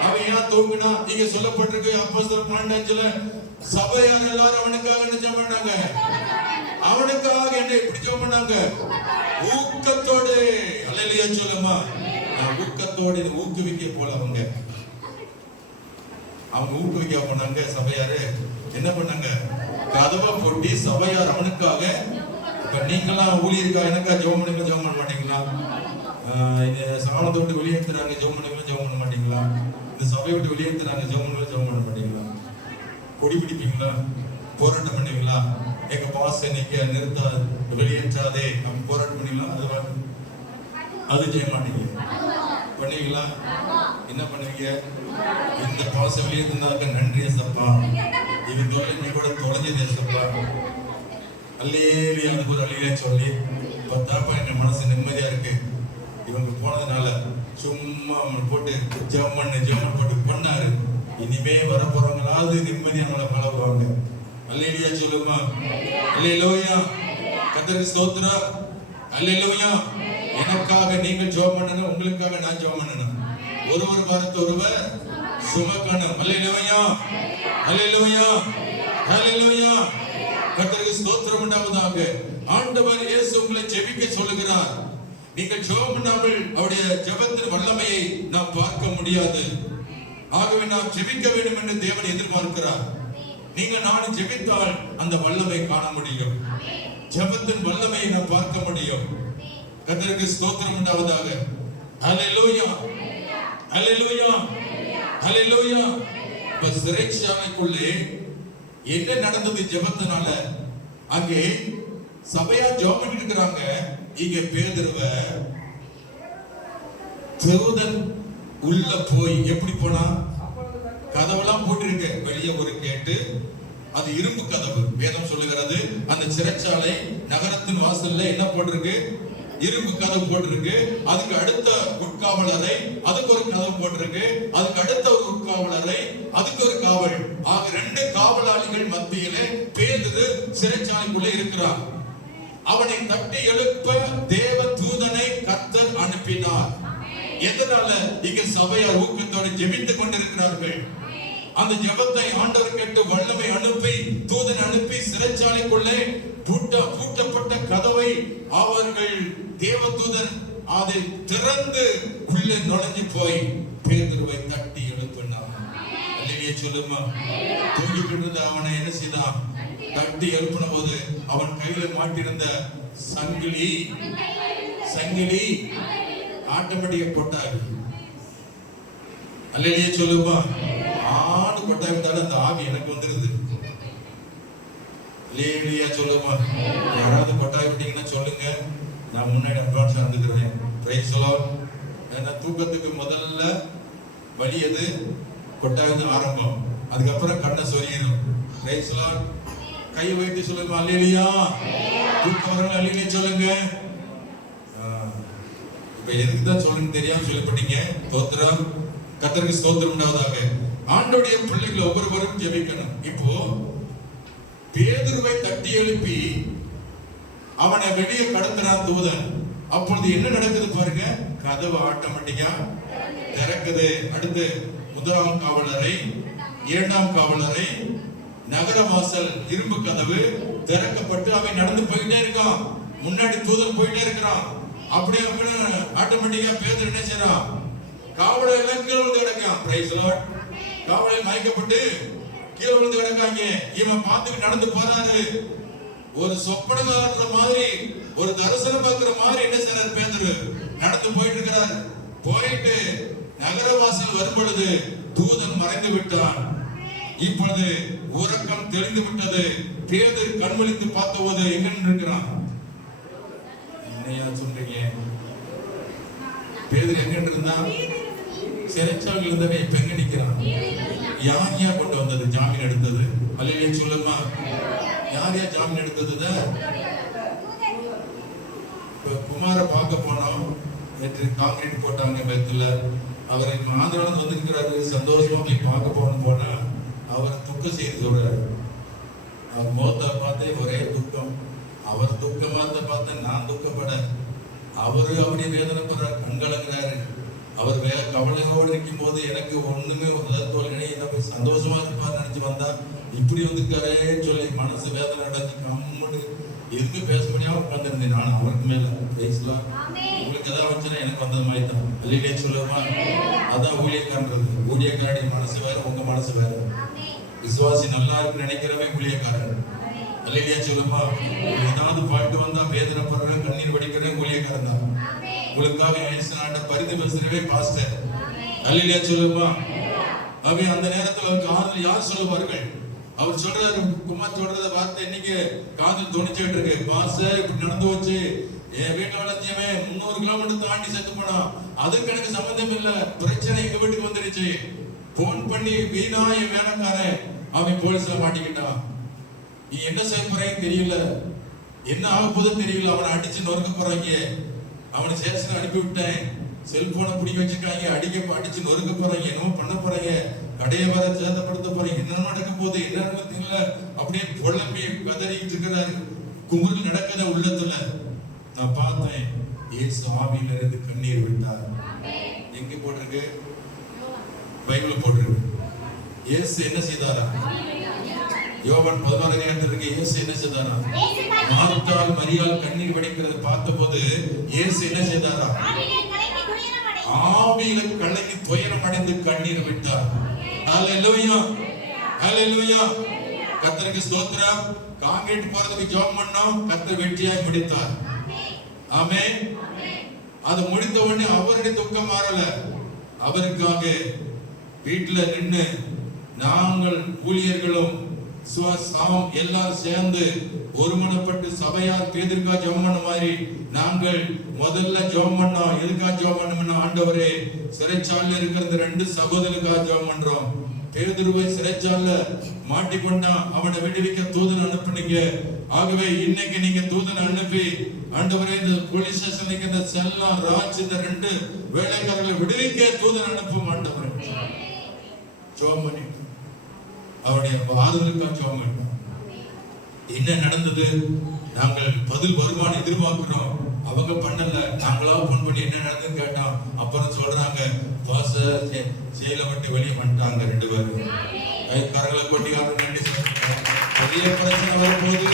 அவன் ஏன் தூங்குனா? நீங்க சொல்லப்பட்டிருக்கு அப்போஸ்தலர் 12:5ல சபையார் எல்லாரும் அவனுக்காக என்ன ஜெபம் பண்ணாங்க? அவனுக்காக என்ன இப்படி ஜெபம் பண்ணாங்க? ஊக்கத்தோடு. அல்லேலூயா சொல்லுமா. ஊக்கத்தோடு ஊக்குவிக்க போல அவங்க ஊக்குவிக்க பண்ணாங்க. சபையாரு என்ன பண்ணாங்க? கதவை போட்டி சபையார் அவனுக்காக. இப்ப நீங்களாம் ஊழியருக்கா எனக்கா ஜெபம் பண்ணுங்க, ஜெபம் பண்ண மாட்டீங்களா? சாணத்தை விட்டு வெளியேற்றுறாங்க, ஜெபம் பண்ணுங்க, ஜெபம் பண்ண மாட்டீங்களா? இந்த சபையை விட்டு வெளியேற்றுறாங்க, ஜெபம் பண்ணுங்க, ஜெபம் பண்ண மாட்டீங்களா? கொடி பிடிப்பீங்களா? போராட்டம் பண்ணுவீங்களா? எங்க பாஸ் இன்னைக்கு நிறுத்தா வெளியேற்றாதே அவங்க போராட்டம் பண்ணுவீங்களா? அது செய்ய மாட்டீங்க. பண்ணுவீங்களா? என்ன பண்ணுவீங்க? இந்த பாஸ் வெளியேற்றினாக்க நன்றி ஏசப்பா, இது தொலை கூட தொலைஞ்சது ஏசப்பா. அல்லேலூயா. அது ஒரு அல்லேலூயா சொல்லி பத்தாப்பா எங்க மனசு நிம்மதியா இருக்கு. இவங்க போனதுனால சும்மா போட்டு ஜெபம் போட்டு பண்ணாரு. இனிமே வர போறவங்களாவது நிம்மதியா நம்மளை பழகுவாங்க. அல்லேலூயா சொல்லுமா. அல்லேலூயா. கர்த்தருக்கு ஸ்தோத்திரம். அல்லேலூயா. எனக்காக நீங்கள் ஜெபம் பண்ணணும், உங்களுக்காக நான் ஜெபம் பண்ணணும். ஒருவர் பார்த்து ஒருவர் சுமக்கணும். அல்லேலூயா. அல்லேலூயா. அல்லேலூயா. கர்த்தருக்கு ஸ்தோத்திரம் உண்டாவதாக. ஆண்டவர் இயேசு உங்களை ஜெபிக்க சொல்லுகிறார். நீங்கள் ஜெபம் பண்ணாமல் அவருடைய ஜெபத்தின் வல்லமையை நாம் பார்க்க முடியாது. ஆகவே நாம் ஜெபிக்க வேண்டும் என்று தேவன் எதிர்பார்க்கிறார். நீங்க நானும் ஜெபித்தால் அந்த வல்லமை காண முடியும். ஜெபத்தின் வல்லமையை நாம் பார்க்க முடியும். கர்த்தருக்கு ஸ்தோத்திரம் உண்டாவதாக. அல்லேலூயா. அல்லேலூயா. அல்லேலூயா. இப்ப சிறைச்சாலைக்குள்ளே என்ன நடந்தது? ஜெபத்தினால அங்கே சபையா ஜெபம் பண்ணிட்டு இருக்கிறாங்க. இங்க பேதுருவை தூதன் உள்ள போய் எப்படி போனா? கதவெல்லாம் போட்டிருக்கு, வெளியே ஒரு கேட்டு, அது இரும்பு கதவு. வேதம் சொல்லுகிறது அந்த சிறைச்சாலை நகரத்தின் வாசல்ல என்ன போட்டிருக்கு? இரும்பு கதவு போட்டிருக்கு. அதுக்கு அடுத்த உட்காவலரை, அதுக்கு ஒரு கதவு போட்டிருக்கு. அதுக்கு அடுத்த ஒரு உட்காவலரை, அதுக்கு ஒரு காவல். ஆக 2 காவலாளிகள் மத்தியிலே பேதுரு சிறைச்சாலைக்குள்ளே இருக்கிறார். அவனை தட்டி எழுப்ப தேவ தூதனை கர்த்தர் அனுப்பினார். எதனால? இங்க சபையார் ஊக்கத்தோடு ஜெபித்துக் கொண்டிருக்கிறார்கள். அந்த ஜெபத்தை ஆண்டவர் கேட்டு வல்லமை அனுப்பி, தூதன் அனுப்பி சிறைச்சாலைக்குள்ளே பூட்டப்பட்ட கதவை அவர்கள் தேவதூதன் அதை திறந்து உள்ளே நுழைஞ்சு போய் பேதுருவை தட்டி எழுப்பினான். அல்லேலூயா சொல்லுமா. தூங்கிட்டு இருந்த அவனை என்ன செய்தான்? தட்டி எழுப்பின போது அவன் கையில மாட்டிருந்த சங்கிலி ஆட்டோமேட்டிக்கா கொட்டாவி. அல்லேலூயா சொல்லுமா. ஆடு கொட்டாவி விட்டாலும் அந்த ஆவி எனக்கு வந்துருது. அல்லேலூயா சொல்லுமா. யாராவது கொட்டாவி விட்டீங்கன்னா சொல்லுங்க, நான் முன்னாடி அட்வான்ஸ் வந்துக்கிறேன். Praise the Lord. ஏன்னா தூக்கத்துக்கு முதல்ல வலி எது? கொட்டாவி ஆரம்பம். அதுக்கப்புறம் கண்ணை சொரியிடும். Price the Lord. கை வைத்து சொல்லுங்க அல்லேலூயா. தூக்கவர்கள் அல்லேலூயா சொல்லுங்க. இப்ப எதுக்கு தான் சொல்லுங்க தெரியாம சொல்லப்பட்டீங்க. ஸ்தோத்திரம். கர்த்தருக்கு ஸ்தோத்திரம் உண்டாவதாக. ஆண்டவருடைய பிள்ளைகள் ஒவ்வொருவரும் ஜெபிக்கணும். இப்போ பேதுருவை தட்டி எழுப்பி அவனை வெளியே கடத்துறான் தூதன். அப்பொழுது என்ன நடக்குது பாருங்க. கதவு ஆட்டோமேட்டிக்கா திறக்குது. அடுத்து முதலாம் காவலரை, இரண்டாம் காவலரை, நகர வாசல் இரும்பு கதவு திறக்கப்பட்டு அவன் நடந்து போயிட்டே இருக்கான். முன்னாடி தூதன் போயிட்டே இருக்கிறான். அப்படியே ஆட்டோமேட்டிக்கா பேதுரு என்ன செய்றான்? காவலர் எல்லாம் கீழே விழுந்து கிடக்கான். Price the Lord. காவலர் மயக்கப்பட்டு கீழே விழுந்து கிடக்காங்க. இவன் பார்த்துட்டு நடந்து போறாரு. ஒரு சொப்பனம் காண்ற மாதிரி, ஒரு தரிசனம் பார்க்கிற மாதிரி என்ன செய்றாரு? பேதுரு நடந்து போயிட்டு இருக்கிறார். போயிட்டு நகரவாசல் வரும் பொழுது தூதன் மறைந்து விட்டான். இப்பொழுது உறக்கம் தெளிந்து விட்டது. பேதுரு கண்விழித்து பார்த்தபோது எங்க இருக்கிறான்? என்னையா சொல்றீங்க? பேதுரு எங்க இருந்தான்? சிறைச்சாலையில் இருந்தவன் இப்ப எங்க நிக்கிறான்? யார் கொண்டு வந்தது? ஜாமீன் எடுத்தது? அல்லேலூயா சொல்லுமா. யார் ஜாமீன் எடுத்தது? குமார பார்க்க போனோம். நேற்று காங்கிரீட் போட்டாங்க பெத்துல. அவர் ஆந்திரால வந்துருக்கிறாரு. சந்தோஷமா போய் பார்க்க போனா அவர் துக்க செய்தி சொல்றாரு. அவர் முகத்தை பார்த்தே ஒரே துக்கம். அவர் துக்கமா பார்த்த நான் துக்கப்பட. அவரு அப்படியே வேதனைப்படுறாரு, கண்கலங்கிறாரு. அவர் கவலையோடு இருக்கும் போது எனக்கு ஒண்ணுமே போய் சந்தோஷமா இருப்பார் நினைச்சு வந்தா இப்படி வந்துருக்காரேன்னு சொல்லி மனசு வேதனை அடைஞ்சு கம்முன்னு எதுக்கு பேச முடியாம உட்கார்ந்துருந்தேன். நான் அவருக்கு மேல பேசலாம். உங்களுக்கு எதாவது வந்துச்சுன்னா எனக்கு வந்தது மாதிரி தான். அல்லேலூயா சொல்லுமா. அதான் ஊழியக்காரன்றது. ஊழியக்காரனுடைய மனசு வேற, உங்க மனசு வேற. விசுவாசி நல்லா இருக்குன்னு நினைக்கிறவன் ஊழியக்காரன். அல்லேலூயா சொல்லுமா. ஏதாவது பாட்டு வந்தா வேதனைப்படுறேன், கண்ணீர் வடிக்கிறேன், ஊழியக்காரன் தான். உங்களுக்காக இயேசுநாட்ட பரிந்து பேசுறவே பாஸ்டர். அல்லேலூயா சொல்லுமா. அவன் அந்த நேரத்தில் அவருக்கு ஆறுதல் யார் சொல்லுவார்கள்? அவர் சொல்றாரு, குமார் சொல்றத வார்த்தை இன்னைக்கு காதில் துணிச்சுட்டு இருக்கு. பாஸ்டர் இப்படி நடந்து வச்சு என் வீட்டுல வளர்த்தியமே 300 கிலோமீட்டர் தாண்டி செத்து போனான். அதுக்கு எனக்கு சம்பந்தம் இல்ல. பிரச்சனை எங்க வீட்டுக்கு வந்துருச்சு. போன் பண்ணி வீணா என் வேலைக்காரன் அவன் போலீஸ்ல மாட்டிக்கிட்டான். நீ என்ன செய்ய போறேன்னு தெரியல, என்ன ஆக போதும் தெரியல. அவனை அடிச்சு நொறுக்க போறாங்க. அவனை ஸ்டேஷன் அனுப்பி விட்டேன். செல்போனை பிடிக்க வச்சிருக்காங்க. அடிச்சு நொறுக்க போறாங்க. என்னமோ பண்ண போறாங்க. கடையை வர சேதப்படுத்த போறீங்க. என்ன நடக்க போகுது என்ன தெரியல. அப்படியே புலம்பி கதறிட்டு இருக்கிறாரு. குமுறல் நடக்கத உள்ளத்துல. நான் பார்த்தேன், இயேசு ஆவியில இருந்து கண்ணீர் விட்டார். எங்க போட்டிருக்கு? பைபிள் போட்டிருக்கு. இயேசு என்ன செய்தாரா? யோவான் 16 இருக்கு. இயேசு என்ன செய்தாரா? மார்த்தாள் மரியாள் கண்ணீர் வடிக்கிறத பார்த்தபோது இயேசு என்ன செய்தாரா? ஆவியில கலங்கி துயரம் அடைந்து கண்ணீர் விட்டார். ஹல்லேலூயா, ஹல்லேலூயா. கர்த்தருக்கு ஸ்தோத்திரம். காங்கிரீட் போறதுக்கு ஜெபம் பண்ணோம். கர்த்தர் வெற்றியாய் முடித்தார். ஆமென். அது முடிந்த உடனே அவருடைய துக்கம் மாறல. அவருக்காக வீட்டுல நின்று நாங்கள் ஊழியர்களும் சுவாசம் எல்லாரும் சேர்ந்து ஒருமனப்பட்டு சபையார் பேதுருக்கா ஜெபம் பண்ண மாதிரி நாங்கள் முதல்ல ஜெபம் பண்ணோம். எதுக்கா ஜெபம் பண்ணோம்னா, ஆண்டவரே சிறைச்சாலையில் இருக்கிற 2 சகோதரருக்காக ஜெபம் பண்றோம். பேதுருவை சிறைச்சாலையில மாட்டிக்கொண்டா அவனை விடுவிக்க தூதன் அனுப்புனீங்க. ஆகவே இன்னைக்கு நீங்க தூதனை அனுப்பி ஆண்டவரே இந்த போலீஸ் ஸ்டேஷனுக்கு இந்த செல்லா ராஜ் இந்த 2 வேலைக்காரர்களை விடுவிக்க தூதன் அனுப்பும். ஆண்டவரே ஜெபம் பண்ணி அவருடைய ஆறுதலுக்காக ஜெபம் பண்ணோம். என்ன நடந்தது? நாங்கள் பதில் வருமானம் எதிர்பார்க்கிறோம். அவங்க பண்ணல. நாங்களா போன் பண்ணி என்ன நடந்ததுன்னு கேட்டோம். அப்புறம் சொல்றாங்க, பாச செயலை விட்டு வெளியே பண்ணிட்டாங்க 2 பேரும். கரங்களை கொட்டி நன்றி சொல்றாங்க. பெரிய பிரச்சனை வரும்போது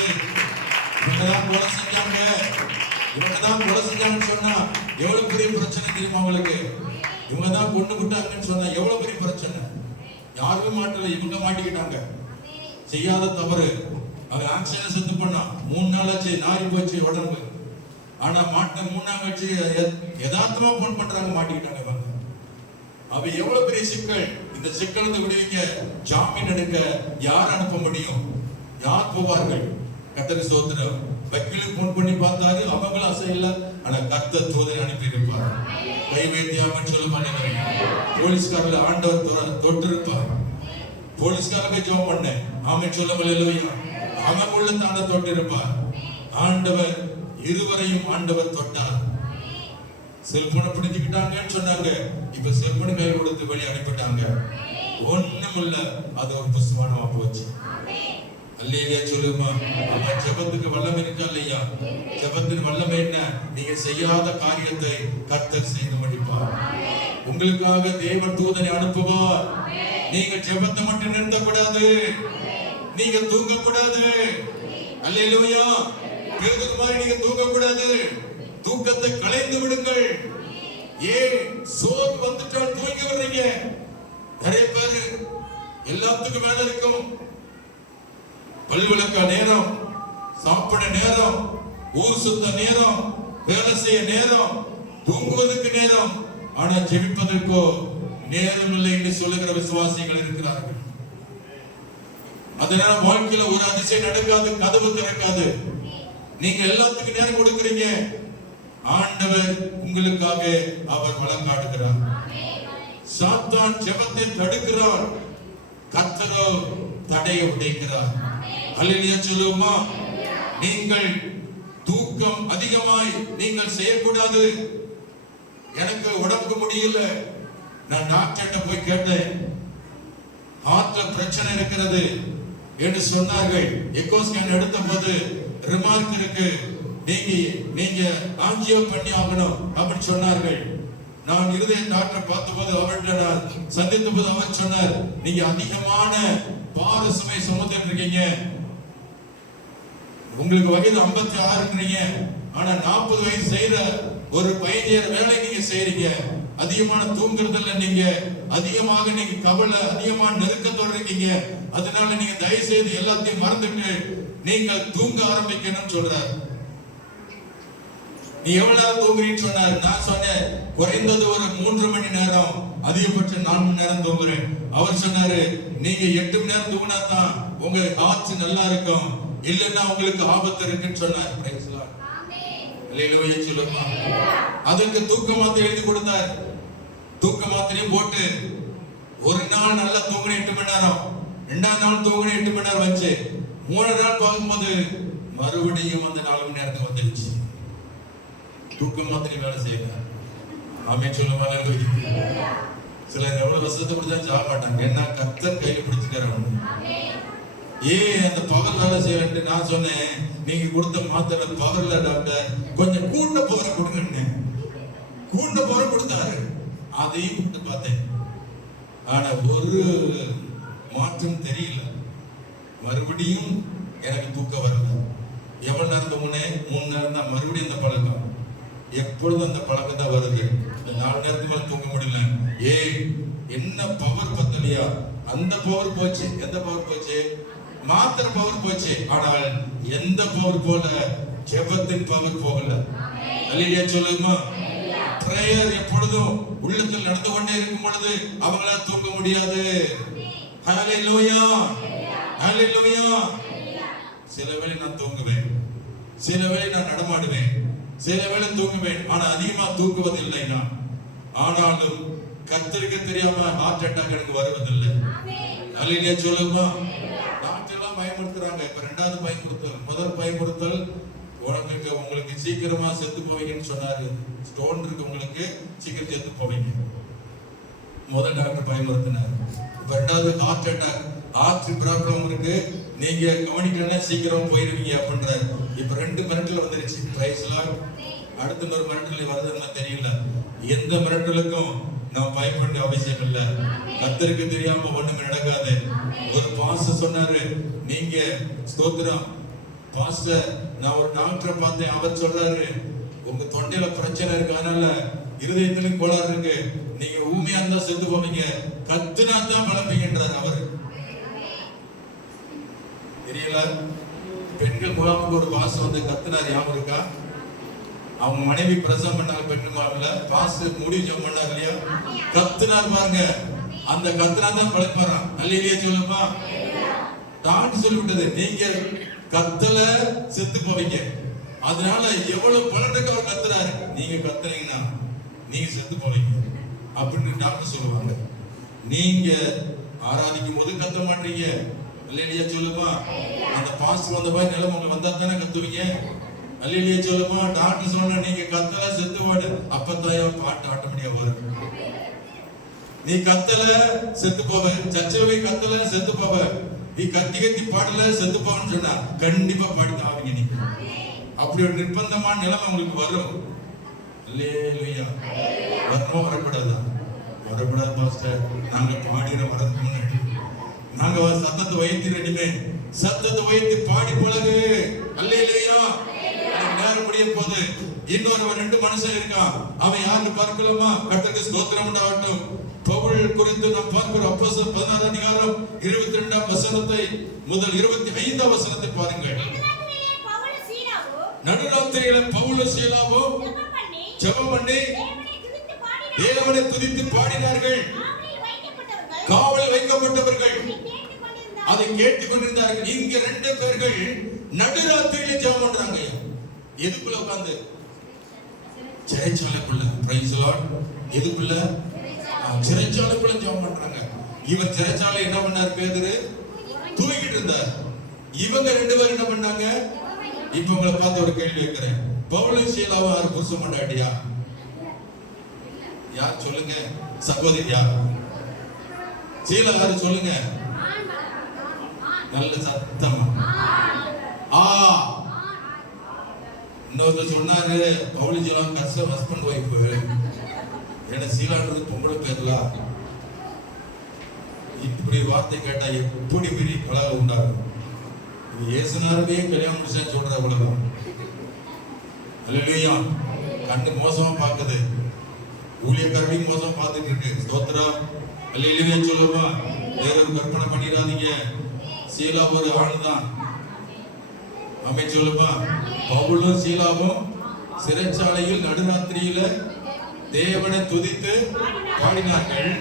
என்னதான் போல செஞ்சாங்க. இவங்க தான் கொலை செஞ்சாங்கன்னு சொன்னா எவ்வளவு பெரிய பிரச்சனை தெரியுமா உங்களுக்கு? இவங்க தான் கொண்டு விட்டாங்கன்னு சொன்னா எவ்வளவு பெரிய பிரச்சனை. யாருமே மாட்டல, இவங்க மாட்டிக்கிட்டாங்க. செய்யாத தவறு. அவன் ஆக்சிடென்ட் செத்து பண்ணான், 3 நாள் ஆச்சு, நாரி போச்சு உடம்பு. ஆனா மாட்டின 3 நாள் வச்சு யதார்த்தமா போன் பண்றாங்க, மாட்டிக்கிட்டாங்க. அவ எவ்வளவு பெரிய சிக்கல். இந்த சிக்கல் விடுவீங்க. ஜாமீன் எடுக்க யார் அனுப்ப முடியும்? யார் போவார்கள்? கர்த்தருக்கு ஸ்தோத்திரம். வக்கீலுக்கு போன் பண்ணி பார்த்தாரு, அவங்களும் அசையல. ஆனா கர்த்தர் தூதரை அனுப்பி இருப்பார். கை வைத்தியாம சொல்ல மாட்டேங்க. போலீஸ்காரர் ஆண்டவர் தொட்டு இருப்பார். போலீஸ்காரங்க ஜெபம் பண்ணேன், ஆமென் சொல்ல அல்லேலூயா. அவங்களுள்ள தாண்ட தொட்டு இருப்பார். ஆண்டவர் இருவரையும் ஆண்டவர் தொட்டார். செல்போனை பிடிச்சுக்கிட்டாங்கன்னு சொன்னாங்க, இப்ப செல்போன் கையில் கொடுத்து வெளியே அனுப்பிட்டாங்க. ஒண்ணும் இல்ல, அது ஒரு புஸ்மானமா போச்சு. அல்லேலூயா சொல்லுமா. அப்ப ஜெபத்துக்கு வல்லமை இருக்கா இல்லையா? ஜெபத்தின் வல்லமை என்ன? நீங்க செய்யாத காரியத்தை கர்த்தர் செய்து முடிப்பார். உங்களுக்காக தேவன் தூதனை அனுப்புவார். நீங்க ஜெபத்தை மட்டும் நிறுத்தக்கூடாது, நீங்க தூங்கக்கூடாது. அல்லேலூயா. பேதுரு மாதிரி நீங்க தூங்கக்கூடாது. தூக்கத்தை களைந்து விடுங்கள். ஏன் சோறு வந்துட்டால் தூங்கி வர்றீங்க? நிறைய பேரு எல்லாத்துக்கும் மேல இருக்கும். பல்விளக்க நேரம், சாப்பிட நேரம், ஊர் சுத்த நேரம், வேலை செய்ய நேரம், தூங்குவதற்கு நேரம், ஆனா ஜெபிப்பதற்கோ நேரம் இல்லை என்று சொல்லுகிற விசுவாசிகள் இருக்கிறார்கள். அதனால வாழ்க்கையில ஒரு அதிசயம் நடக்காது, கதவு திறக்காது. நீங்க எல்லாத்துக்கும் நேரம் கொடுக்கிறீங்க. ஆண்டவர் உங்களுக்காக அவர் வழங்காடுகிறார். சாத்தான் ஜெபத்தை தடுக்கிறார், கர்த்தரோ தடையை உடைக்கிறார். அல்லேலூயா சொல்லுமா. நீங்கள் தூக்கம் அதிகமாய் நீங்கள் செய்யக்கூடாது. எனக்கு உடம்புக்கு முடியல, நான் டாக்டர்கிட்ட போய் கேட்டேன், ஹார்ட்ல பிரச்சனை இருக்கிறது என்று சொன்னார்கள். எக்கோ ஸ்கேன் எடுத்த போது ரிமார்க் இருக்கு, நீங்க ஆஞ்சியோ பண்ணி ஆகணும் அப்படின்னு சொன்னார்கள். நான் இருதய டாக்டரை பார்த்தபோது அவர்கிட்ட நான் சந்தித்த போது அவர் சொன்னார், நீங்க அதிகமான பார சுமை சுமந்துட்டு இருக்கீங்க. உங்களுக்கு வயது 56, ஆனா 40 வயசு செய்யற ஒரு பயணியர் வேலை நீங்க செய்யறீங்க. அதிகமான தூங்குறதுல நீங்க அதிகமாக நீங்க கவலை, அதிகமான நெருக்கத்தோடு இருக்கீங்க. அதனால நீங்க தயவு செய்து எல்லாத்தையும் மறந்துட்டு நீங்கள் தூங்க ஆரம்பிக்கணும்னு சொல்றார். நீ எவ்வளவு நேரம் தூங்குறீன்னு சொன்னாரு. நான் சொன்னேன், குறைந்தது ஒரு 3 மணி நேரம், அதிகபட்சம் 4 மணி நேரம் தூங்குறேன். அவர் சொன்னாரு, நீங்க 8 மணி நேரம் தூங்கினா தான் உங்க ஹார்ட் நல்லா இருக்கும், இல்லைன்னா உங்களுக்கு ஆபத்து இருக்குன்னு சொன்னார். Price Lord. அல்லேலூயா சொல்லுமா. அதுக்கு தூக்க மாத்திரை எழுதி கொடுத்தார். தூக்க மாத்திரையும் போட்டு ஒரு நாள் நல்லா தூங்குன 8 மணி நேரம், 2ஆம் நாள் தூங்குன 8 மணி நேரம் வச்சு 3 நாள் பார்க்கும்போது மறுபடியும் அந்த 4 மணி நேரத்துக்கு வந்துருச்சு. தூக்க மாத்திரை வேலை செய்யல. ஆமென் சொல்லுமா. சிலர் எவ்வளவு வருஷத்தை கொடுத்தா சாக மாட்டாங்க, என்ன கர்த்தர் கையில பிடிச்சுக்கிறாங்க. ஏன் அந்த பவர் வேலை செய்யலன்ட்டு நான் சொன்னேன், நீங்க கொடுத்த மாத்திரை பவர்ல டாக்டர், கொஞ்சம் கூண்ட பவரை கொடுங்கன்னு. கூண்ட பவர் கொடுத்தாரு, அதையும் கொடுத்து பார்த்தேன். ஆனா ஒரு மாற்றம் தெரியல. மறுபடியும் எனக்கு தூக்கம் வரல. எவ்வளவு நேரம் தூங்கினேன்? 3 நேரம் தான். மறுபடியும் அந்த பழக்கம், எப்பொழுதும் அந்த பழக்கம் தான் வருது. 4 நேரத்துக்கு மேல தூங்க முடியல. ஏய், என்ன பவர் பத்தலையா? அந்த பவர் போச்சு. எந்த பவர் போச்சு? மாத்திரை பவர் போச்சு. ஆனால் எந்த பவர் போல ஜெபத்தின் பவர் போகல. அல்லேலூயா சொல்லுமா. பிரேயர் எப்பொழுதும் உள்ளத்தில் நடந்து கொண்டே இருக்கும் பொழுது அவங்களால தூங்க முடியாது. ஹல்லேலூயா, ஹல்லேலூயா. சில வேளை நான் தூங்குவேன், சில வேளை நான் நடமாடுவேன், சில வேளை தூங்குவேன். ஆனா அதிகமா தூங்குவதில்லை நான். ஆனாலும் கர்த்தருக்கு தெரியாம ஹார்ட் அட்டாக் எனக்கு வருவதில்லை. அல்லேலூயா சொல்லுமா. டாக்டர் எல்லாம் பயமுறுத்துறாங்க. இப்ப 2வது பயமுறுத்தல். முதல் பயமுறுத்தல், உங்களுக்கு சீக்கிரமா செத்து போவீங்கன்னு சொன்னாரு. ஸ்டோன் இருக்கு உங்களுக்கு, சீக்கிரம் செத்து போவீங்க. முதல் டாக்டர் பயமுறுத்தினார். இப்ப 2வது ஹார்ட் அட்டாக், ஹார்ட் ப்ராப்ளம் இருக்கு, நீங்க கவனிக்கணும், சீக்கிரம் போயிருவீங்க அப்படின்றாரு. இப்ப 2 மினிட்ல வந்துருச்சு. Praise Lord. அடுத்த ஒரு மினிட்ல வருதுன்னு தெரியல. எந்த மினிட்லுக்கும் நான் பயப்பட அவசியம் இல்லை. கர்த்தருக்கு தெரியாம ஒண்ணுமே நடக்காது. ஒரு பாஸ்டர் சொன்னாரு, நீங்க ஸ்தோத்திரம் பாஸ்டர், நான் ஒரு டாக்டரை பார்த்தேன், அவர் சொல்றாரு உங்க தொண்டையில பிரச்சனை இருக்கு, அதனால இருதயத்திலும் கோளாறு இருக்கு, நீங்க ஊமையா இருந்தா செத்து போவீங்க, கத்துனா தான் பழப்பீங்கன்றார் அவர். தெரியல, பெண்கள் முகாமுக்கு ஒரு பாஸ் வந்து கத்துனார், ஞாபகம் இருக்கா? அவங்க மனைவி பிரசவம் பண்ணாங்க, பெண் முகாம்ல பாஸ் முடிவு ஜெபம் பண்ணார் இல்லையா? கத்துனார் பாருங்க, அந்த கத்துனா தான் பழப்பாராம். அல்லேலூயா சொல்லுமா? டாக்டர் சொல்லிவிட்டது, நீங்க கத்தல செத்து போவீங்க, அதனால எவ்வளவு பலனுக்கு அவர் கத்துறாரு, நீங்க கத்துறீங்கன்னா நீங்க செத்து போவீங்க அப்படின்னு டாக்டர் சொல்லுவாங்க. நீங்க ஆராதிக்கும் போது கத்த மாட்டீங்க, அல்லேலூயா சொல்லுமா? அந்த பாஸ் வந்த மாதிரி நிலைமை உங்களுக்கு வந்தா தானே கத்துவீங்க. அல்லேலூயா சொல்லுமா? டாக்டர் சொன்னா நீங்க கத்தல செத்து போடு, அப்பதான் பாட்டு ஆட்டோமேட்டிக்கா வரும். நீ கத்தல செத்து போவ, சச்சவை கத்தல செத்து போவ, நீ கத்தி கத்தி பாடல செத்து போவன்னு சொன்னா கண்டிப்பா பாடிதான் ஆவீங்க நீங்க. அப்படி ஒரு நிர்பந்தமான நிலைமை உங்களுக்கு வரும். அல்லேலூயா. வரணுமா வரக்கூடாதா? வரக்கூடாது பாஸ்டர், நாங்க பாடிற வரதுக்கு முன்னாடி நாங்க சத்தத்தை உயர்த்தி ரெடிமே, சத்தத்தை உயர்த்தி பாடி பழகு. அல்லேலூயா. நேரம் முடிய போது இன்னொரு 2 மனுஷன் இருக்கான், அவன் யாருன்னு பார்க்கலாமா? கர்த்தருக்கு ஸ்தோத்திரம் உண்டாகட்டும். பவுல் குறித்து நாம் பார்க்கிறோம். அப்போஸ்தலர் 16 அதிகாரம் 22ஆம் வசனத்தை முதல் 25ஆம் வசனத்தை பாருங்கள். நடுராத்திரியில பவுலும் சீலாவும் ஜெபம் பண்ணி தேவனை துதித்து பாடினார்கள். காவல் வைக்கப்பட்டவர்கள் அதை கேட்டுக் கொண்டிருந்தார்கள். இங்க 2 பேர்கள் நடுராத்திரியில ஜெபம் பண்றாங்க. எதுக்குள்ள உட்கார்ந்து? சிறைச்சாலைக்குள்ள. Praise Lord. எதுக்குள்ள? சிறைச்சாலைக்குள்ள ஜெபம் பண்றாங்க. இவர் சிறைச்சாலை என்ன பண்ணார்? பேதுரு தூங்கிட்டு இருந்தார். இவங்க 2 பேரும் என்ன பண்ணாங்க? இப்ப உங்களை பார்த்து ஒரு கேள்வி கேட்கிறேன், பவுலும் சீலாவும் யார் புருஷன் பொண்டாட்டியா? யார் சொல்லுங்க? சகோதரியா? சீலா யாரு சொல்லுங்க? நல்ல சத்தமா இன்னொருத்தர் சொன்னாரு, பவுலும் சீலாவும் கஷ்டம் ஹஸ்பண்ட் ஒய்ஃப், ஏன்னா சீலான்றது பொம்பளை பேர்லாம். இப்படி வார்த்தை கேட்டா எப்படி பெரிய கலகம் உண்டாகும். இயேசுனாரவே கல்யாணம் முடிச்சா சொல்ற அவ்வளவுதான். அல்லேலூயா. கண்ணு மோசமா பாக்குது, ஊழியக்காரனையும் மோசமா பார்த்துட்டு இருக்கு. ஸ்தோத்திரம். அல்லேலூயா சொல்லுமா? வேற கற்பனை பண்ணிடாதீங்க. சீலா ஒரு ஆள் தான். அம்மே சொல்லுமா? பவுலும் சீலாவும் சிறைச்சாலையில் நடுராத்திரியில தேவனை துதித்து பாடினார்கள்.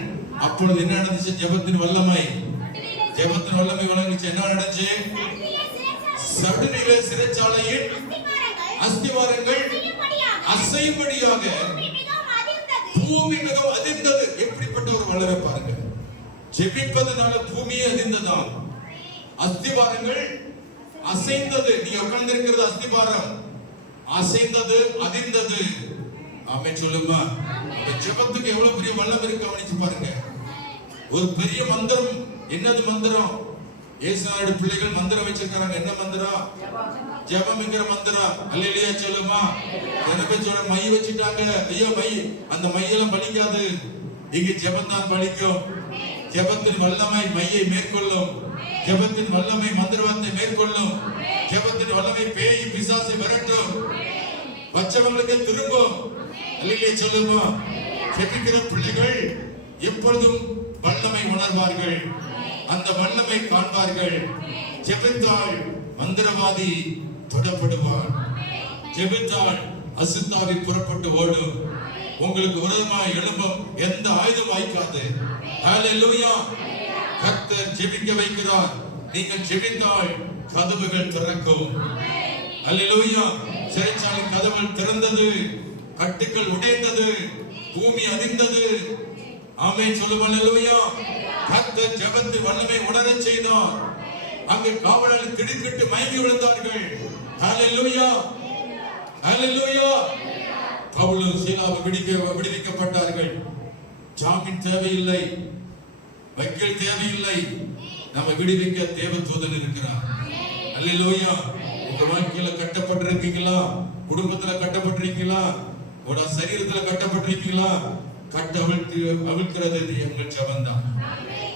அப்பொழுது என்ன நடந்துச்சு? ஜெபத்தின் வல்லமை வழங்குச்சு. என்ன நடந்துச்சு? சடுதியிலே சிறைச்சாலையின் அஸ்திவாரங்கள் அசையும்படியாக பூமி மிகவும் அதிர்ந்தது. எப்படிப்பட்ட ஒரு வல்லமை பாருங்க. ஜெபிப்பதனால பூமியே அதிர்ந்ததாம். அஸ்திவாரங்கள் அசைந்தது. நீங்க உட்கார்ந்து இருக்கிறது அஸ்திவாரம் அசைந்தது, அதிர்ந்தது. ஆமென் சொல்லுமா? இந்த ஜெபத்துக்கு எவ்வளவு பெரிய வல்லமை இருக்கு கவனிச்சு பாருங்க. ஒரு பெரிய மந்திரம். என்னது மந்திரம்? இயேசுவோட பிள்ளைகள் மந்திரம் வச்சிருக்காங்க. என்ன மந்திரம்? ஜெபம்ங்கிற மந்திரம். அல்லேலூயா சொல்லுமா? எனக்கு சொல்ல மை வச்சிட்டாங்க. ஐயோ மை, அந்த மையெல்லாம் பலிக்காது. இங்க ஜெபம் தான் பலிக்கும். ஜெபத்தின் வல்லமை மையை மேற்கொள்ளும். ஜெபத்தின் வல்லமை மந்திரவாதத்தை மேற்கொள்ளும். ஜெபத்தின் வல்லமை பேய் பிசாசை விரட்டும். பச்சவங்களுக்கு திரும்பும். அல்லேலூயா சொல்லுமா? ஜெபிக்கிற பிள்ளைகள் எப்பொழுதும் வல்லமை உணர்வார்கள், அந்த வல்லமை காண்பார்கள். ஜெபித்தால் மந்திரவாதி தொடப்படுவார். ஜெபித்தால் அசுத்தாவி புறப்பட்டு ஓடும். உங்களுக்கு விரோதமாய் எழும்பும் எந்த ஆயுதம் வாய்க்காது. ஹல்லேலூயா. கர்த்தர் ஜெபிக்க வைக்கிறார். நீங்கள் ஜெபித்தால் கதவுகள் திறக்கும். ஹல்லேலூயா. சிறைச்சாலை கதவுகள் திறந்தது, கட்டுக்கள் உடைந்தது, பூமி அதிர்ந்தது. ஆமென் சொல்லுங்க. ஹல்லேலூயா. கர்த்தர் ஜெபத்தின் வல்லமை உணரச் செய்தார். அங்கே காவலர்கள் திடுக்கிட்டு மயங்கி விழுந்தார்கள். ஹல்லேலூயா. ஹல்லேலூயா. பவுலும் சீலாவும் விடுவிக்கப்பட்டார்கள். ஜாமீன் தேவையில்லை, வக்கீல் தேவையில்லை. நம்ம விடுவிக்க தேவதூதன் இருக்கிறார். அல்லேலூயா. உங்க வாழ்க்கையில கட்டப்பட்டிருக்கீங்களா? குடும்பத்துல கட்டப்பட்டிருக்கீங்களா? உங்க சரீரத்துல கட்டப்பட்டிருக்கீங்களா? அவிழ்க்கிறது எங்கள் ஜெபம்தான்.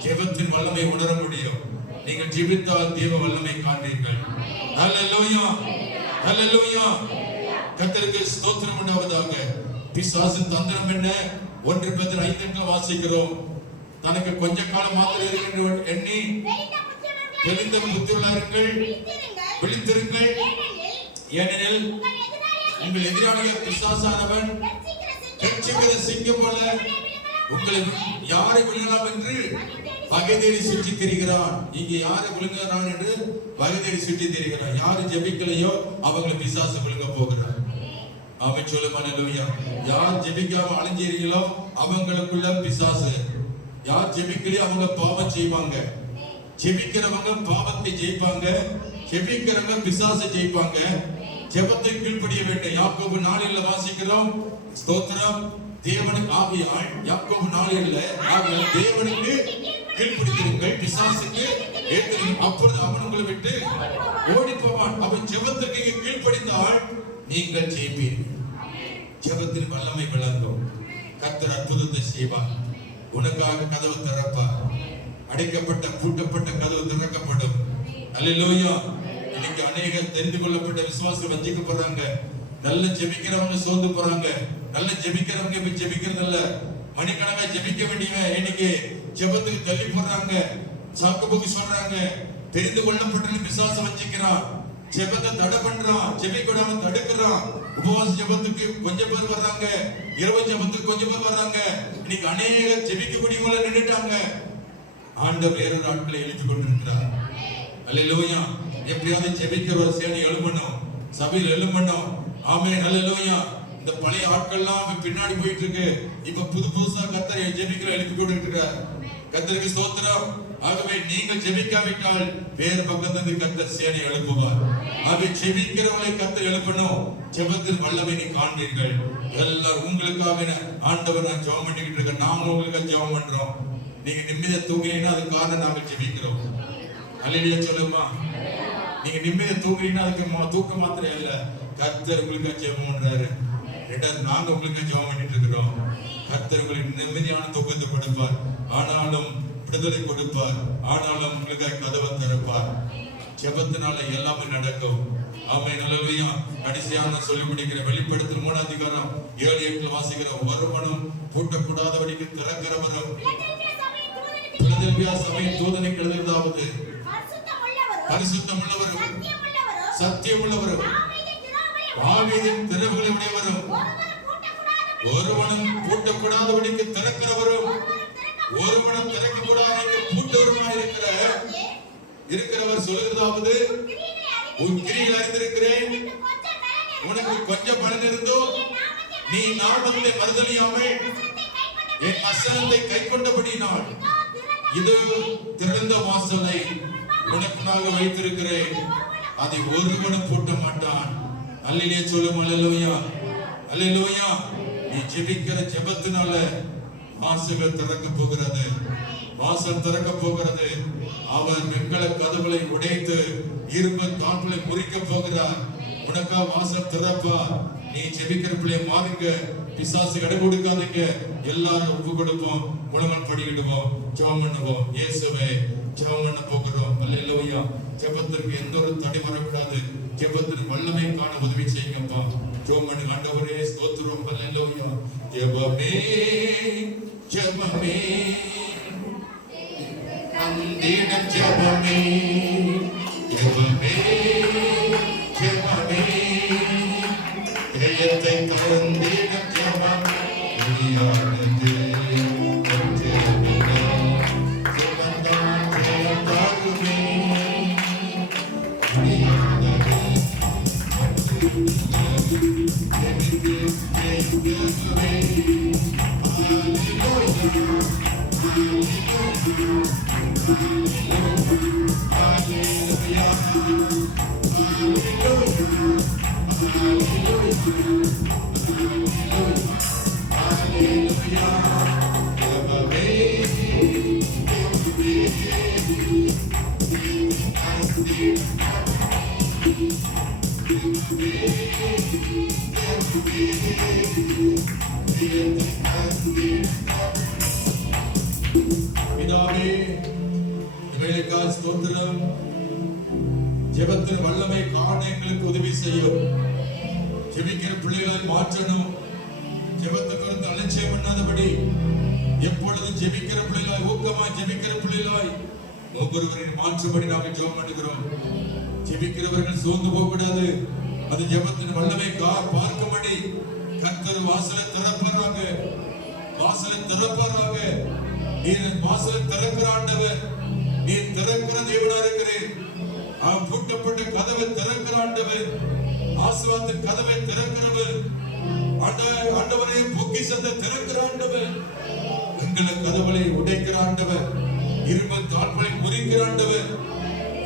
ஜெபத்தின் வல்லமை உணர முடியும். நீங்கள் ஜெபித்தால் தேவ வல்லமை காண்பீர்கள். ஹல்லேலூயா. ஹல்லேலூயா. கர்த்தருக்கு ஸ்தோத்திரம் உண்டாவதாக. பிசாசின் தந்திரம் என்ன? 1 பேதுரு 5:8 வாசிக்கிறோம். தனக்கு கொஞ்ச காலம் மாத்திரம் இருக்கின்ற எண்ணி தெளிந்த புத்தியுள்ளவர்கள் விழித்திருங்கள், ஏனெனில் உங்கள் எதிராளிய பிசாசானவன் கெர்ச்சிக்கிற சிங்கம் போல உங்களை யாரை விழுங்கலாம் என்று பகை தேடி சுற்றி திரிகிறான். நீங்க யாரை விழுங்குறான் என்று பகை தேடி சுற்றி திரிகிறான். யாரு ஜெபிக்கலையோ அவங்களை பிசாசு விழுங்க போகிறான். ஆமென் சொல்லுங்க அல்லேலூயா. யார் ஜெபிக்காம அலைஞ்சீங்களோ அவங்களுக்குள்ள பிசாசு. யார் ஜெபிக்கலையோ அவங்க பாவம் செய்வாங்க. ஜெபிக்கிறவங்க பாவத்தை ஜெயிப்பாங்க, ஜெபிக்கிறவங்க பிசாசை ஜெயிப்பாங்க. ஜெபத்தை கீழ்ப்படிய வேண்டும். யாக்கோபு 4:7 வாசிக்கிறோம். ஸ்தோத்திரம். தேவனுக்கு ஆவியால் யாக்கோபு 4:7 ஆவியால் தேவனுக்கு கீழ்ப்படிந்திருங்கள், பிசாசுக்கு ஏற்றுங்கள், அப்பொழுது அவன் உங்களை விட்டு ஓடி போவான். அவன் ஜெபத்திற்கு கீழ்ப்படிந்தால் நீங்கள் ஜெயிப்பீர்கள். ஜெபத்தின் வல்லமை விளங்கும். கர்த்தர் அற்புதத்தை செய்வார். உனக்காக கதவு திறப்பார். அடைக்கப்பட்ட பூட்டப்பட்ட கதவு திறக்கப்படும். அல்லேலூயா. இன்னைக்கு அநேகர் தெரிந்து கொள்ளப்பட்ட விசுவாசம் வஞ்சிக்கப்படுறாங்க. நல்ல ஜெபிக்கிறவங்க சோர்ந்து போறாங்க. நல்ல ஜெபிக்கிறவங்க இப்ப ஜெபிக்கிறது இல்ல. மணிக்கணக்கா ஜெபிக்க வேண்டியவன் இன்னைக்கு ஜெபத்துக்கு தள்ளி போடுறாங்க, சாக்குபோக்கு சொல்றாங்க. தெரிந்து கொள்ளப்பட்ட விசுவாசம் வஞ்சிக்கிறான், ஜெபத்தை தடை பண்றான், ஜெபிக்க விடாம தடுக்கிறான். உபவாச ஜெபத்துக்கு கொஞ்சம் பேர் வர்றாங்க, இரவு ஜெபத்துக்கு கொஞ்சம் பேர் வர்றாங்க. இன்னைக்கு அநேகர் ஜெபிக்கக்கூடியவங்கள நின்னுட்டாங்க. ஆண்டவர் வேறொரு ஆட்களை எழுப்பி கொண்டிருக்கிறார். அல்லேலூயா. எப்படியாவது ஜெபிக்கிற ஒரு சேனை எழும்பணும், சபையில் எழும்பணும். ஆமென் அல்லேலூயா. இந்த பழைய ஆட்கள்லாம் பின்னாடி போயிட்டு இருக்கு. இப்ப புதுசா கர்த்தரை ஜெபிக்கிற எழுப்பி கொண்டிருக்கிறார். கர்த்தருக்கு ஸ்தோத்திரம். ஆகவே நீங்கள் ஜெபிக்காவிட்டால் வேறு பக்கத்திலிருந்து கர்த்தர் சேனை எழுப்புவார். ஆகவே ஜெபிக்கிறவங்களை கர்த்தர் எழுப்பணும். ஜெபத்தின் வல்லமை நீ காண்பீர்கள். எல்லாரும் உங்களுக்காக ஆண்டவர் நான் ஜெபம் பண்ணிக்கிட்டு இருக்கேன். நாம உங்களுக்காக ஜெபம் பண்றோம். நீங்க நிம்மதியா தூங்குறீங்கன்னா அது காரணம் நாங்கள் ஜெபிக்கிறோம். அல்லேலூயா சொல்லுமா. நீங்க நிம்மதியா தூங்குறீங்கன்னா அதுக்கு தூக்க மாத்திரம் இல்ல, கர்த்தர் உங்களுக்காக ஜெபம் பண்றாரு. ரெண்டாவது நாங்க உங்களுக்காக ஜெபம் பண்ணிட்டு இருக்கிறோம். கர்த்தர் உங்களுக்கு நிம்மதியான தூக்கத்தை கொடுப்பார். ஆனாலும் விடுதலை கொடுப்பார். ஆனாலும் உங்களுக்காக கதவை திறப்பார். ஜெபத்தினால எல்லாமே நடக்கும். ஆமென் அல்லேலூயா. கடைசியாக சொல்லி முடிக்கிற வெளிப்படுத்தல் 3:7-8 வாசிக்கிற ஒருவனும் பூட்டக்கூடாதபடிக்கு திறக்கிறவரும் பிலதெல்பியா சபையின் தூதனுக்கு எழுதுவதாவது பரிசுத்தம் உள்ளவரும் சத்தியம் உள்ளவரும் ஆவியின் திறவுகளை உடையவரும் ஒருவனும் பூட்டக்கூடாதபடிக்கு திறக்கிறவரும் ஒருவனும் திறக்கக்கூடாதபடிக்கு பூட்டவருமாய் இருக்கிறவர் சொல்லுகிறதாவது, உன் கிரியை அறிந்திருக்கிறேன், உனக்கு கொஞ்சம் பலன் இருந்தும் நீ நாமத்தை மறுதலியாமல் என் வசனத்தை கை கொண்டபடியினால் இது திறந்த வாசலை உனக்குனாக வைத்திருக்கிறேன், அதை ஒருவனும் பூட்ட மாட்டான். அல்லேலூயா சொல்லும். அல்லேலூயா அல்லேலூயா. நீ ஜெபிக்கிற ஜெபத்தினால வாசல்கள் திறக்க போகிறது. வாசல் திறக்க போகிறது. அவர் வெண்கல கதவுகளை உடைத்து இரும்பு தாட்களை முறிக்க போகிறார். உனக்கா வாசல் திறப்பா. நீ ஜெபிக்கிற பிள்ளைய மாறுங்க. பிசாசு இடம் கொடுக்காதீங்க. எல்லாரும் ஒப்பு கொடுப்போம், முழங்கால் படிக்கிடுவோம், ஜெபம் பண்ணுவோம். இயேசுவே ஜெபம் பண்ண போகிறோம். அல்லேலூயா. ஜெபத்திற்கு எந்த ஒரு தடை வரக்கூடாது. ஜெபத்தின் வல்லமை காண உதவி செய்யுங்கப்பா. ஜெபம் பண்ணு. ஆண்டவரே ஸ்தோத்திரம். அல்லேலூயா. ஜெபமே ஜெபமே அந்திடம் ஜெபமே ஜெபமே ஜெபமே ஜெயத்தை கலந்திடம் ஜெபம் முடியாதது ஜெபமே ஜெபந்தான் ஜெயத்தாகுமே முடியாதது ஜெயிக்குமே. பிதாவே, இவைகளுக்காக ஸ்தோத்திரம். ஜெபத்தின் வல்லமை காண எங்களுக்கு உதவி செய்யும். ஜெபிக்கிற பிள்ளைகளாய் மாற்றணும். ஜெபத்தை குறித்து அலட்சியம் பண்ணாதபடி எப்பொழுதும் ஜெபிக்கிற பிள்ளைகளாய், ஊக்கமா ஜெபிக்கிற பிள்ளைகளாய் ஒவ்வொருவரையும் மாற்றும்படி நாங்கள் ஜெபம் பண்ணுகிறோம். ஜெபிக்கிறவர்கள் சோர்ந்து போக கூடாது. அது ஜெபத்தின் வல்லமை பார்க்கும்படி கர்த்தர் வாசலை திறப்பாராக, வாசலை திறப்பாராக. நீர் வாசலை திறக்கிற ஆண்டவர், நீர் திறக்கிற தேவனா இருக்கிறேன். அவன் பூட்டப்பட்ட கதவை திறக்கிற ஆண்டவர், ஆசீர்வாதத்தின் கதவை திறக்கிறவர் ஆண்டவரே, பொக்கிஷத்தை திறக்கிற ஆண்டவர், எங்களை கதவுகளை உடைக்கிற ஆண்டவர், இரும்பு தாழ்களை முறிக்கிற ஆண்டவர்.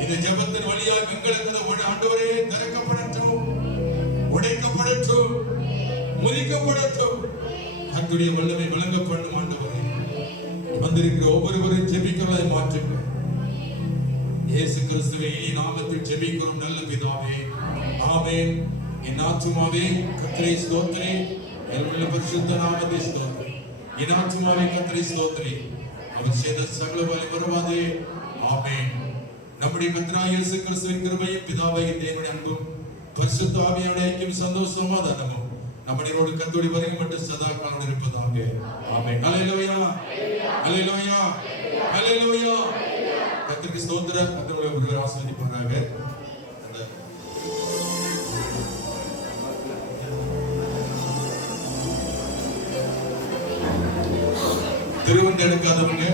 இந்த ஜெபத்தின் வழியாக எங்களுக்கு ஆண்டவரே திறக்கப்படட்டும், உடைக்கப்படட்டும், முறிக்கப்படட்டும். கர்த்தருடைய வல்லமை விளங்க பண்ணும் ஆண்டவரே. வந்திருக்கிற ஒவ்வொருவரையும் ஜெபிக்கிறவர்களாய் மாற்றுங்க. இயேசு கிறிஸ்துவின் இனிய நாமத்தில் ஜெபிக்கிறோம் நல்ல பிதாவே, ஆமென். என் ஆத்துமாவே கர்த்தரை ஸ்தோத்திரி, என் பரிசுத்த நாமத்தை ஸ்தோத்திரி. என் ஆத்துமாவே கர்த்தரை ஸ்தோத்திரி, அவர் செய்த சகல வல்லமையே. ஆமென். நம்முடைய கர்த்தராகிய இயேசு கிறிஸ்துவின் கிருபையும் பிதாவாகிய தேவனுடைய அன்பும் பரிசுத்த ஆவியானவருடைய ஐக்கியம் சந்தோஷமும் சமாதானமும் நம்முடைய கர்த்தருடைய வருகை மட்டும் சதா காலம் இருப்பதாக. ஆமென். அல்லேலூயா, அல்லேலூயா, அல்லேலூயா. கர்த்தருக்கு ஸ்தோத்திரம். கர்த்தருடைய ஆசீர்வதிப்பாராக. திருவந்து எடுக்காதவங்க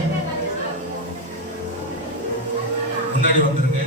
முன்னாடி வந்துருங்க.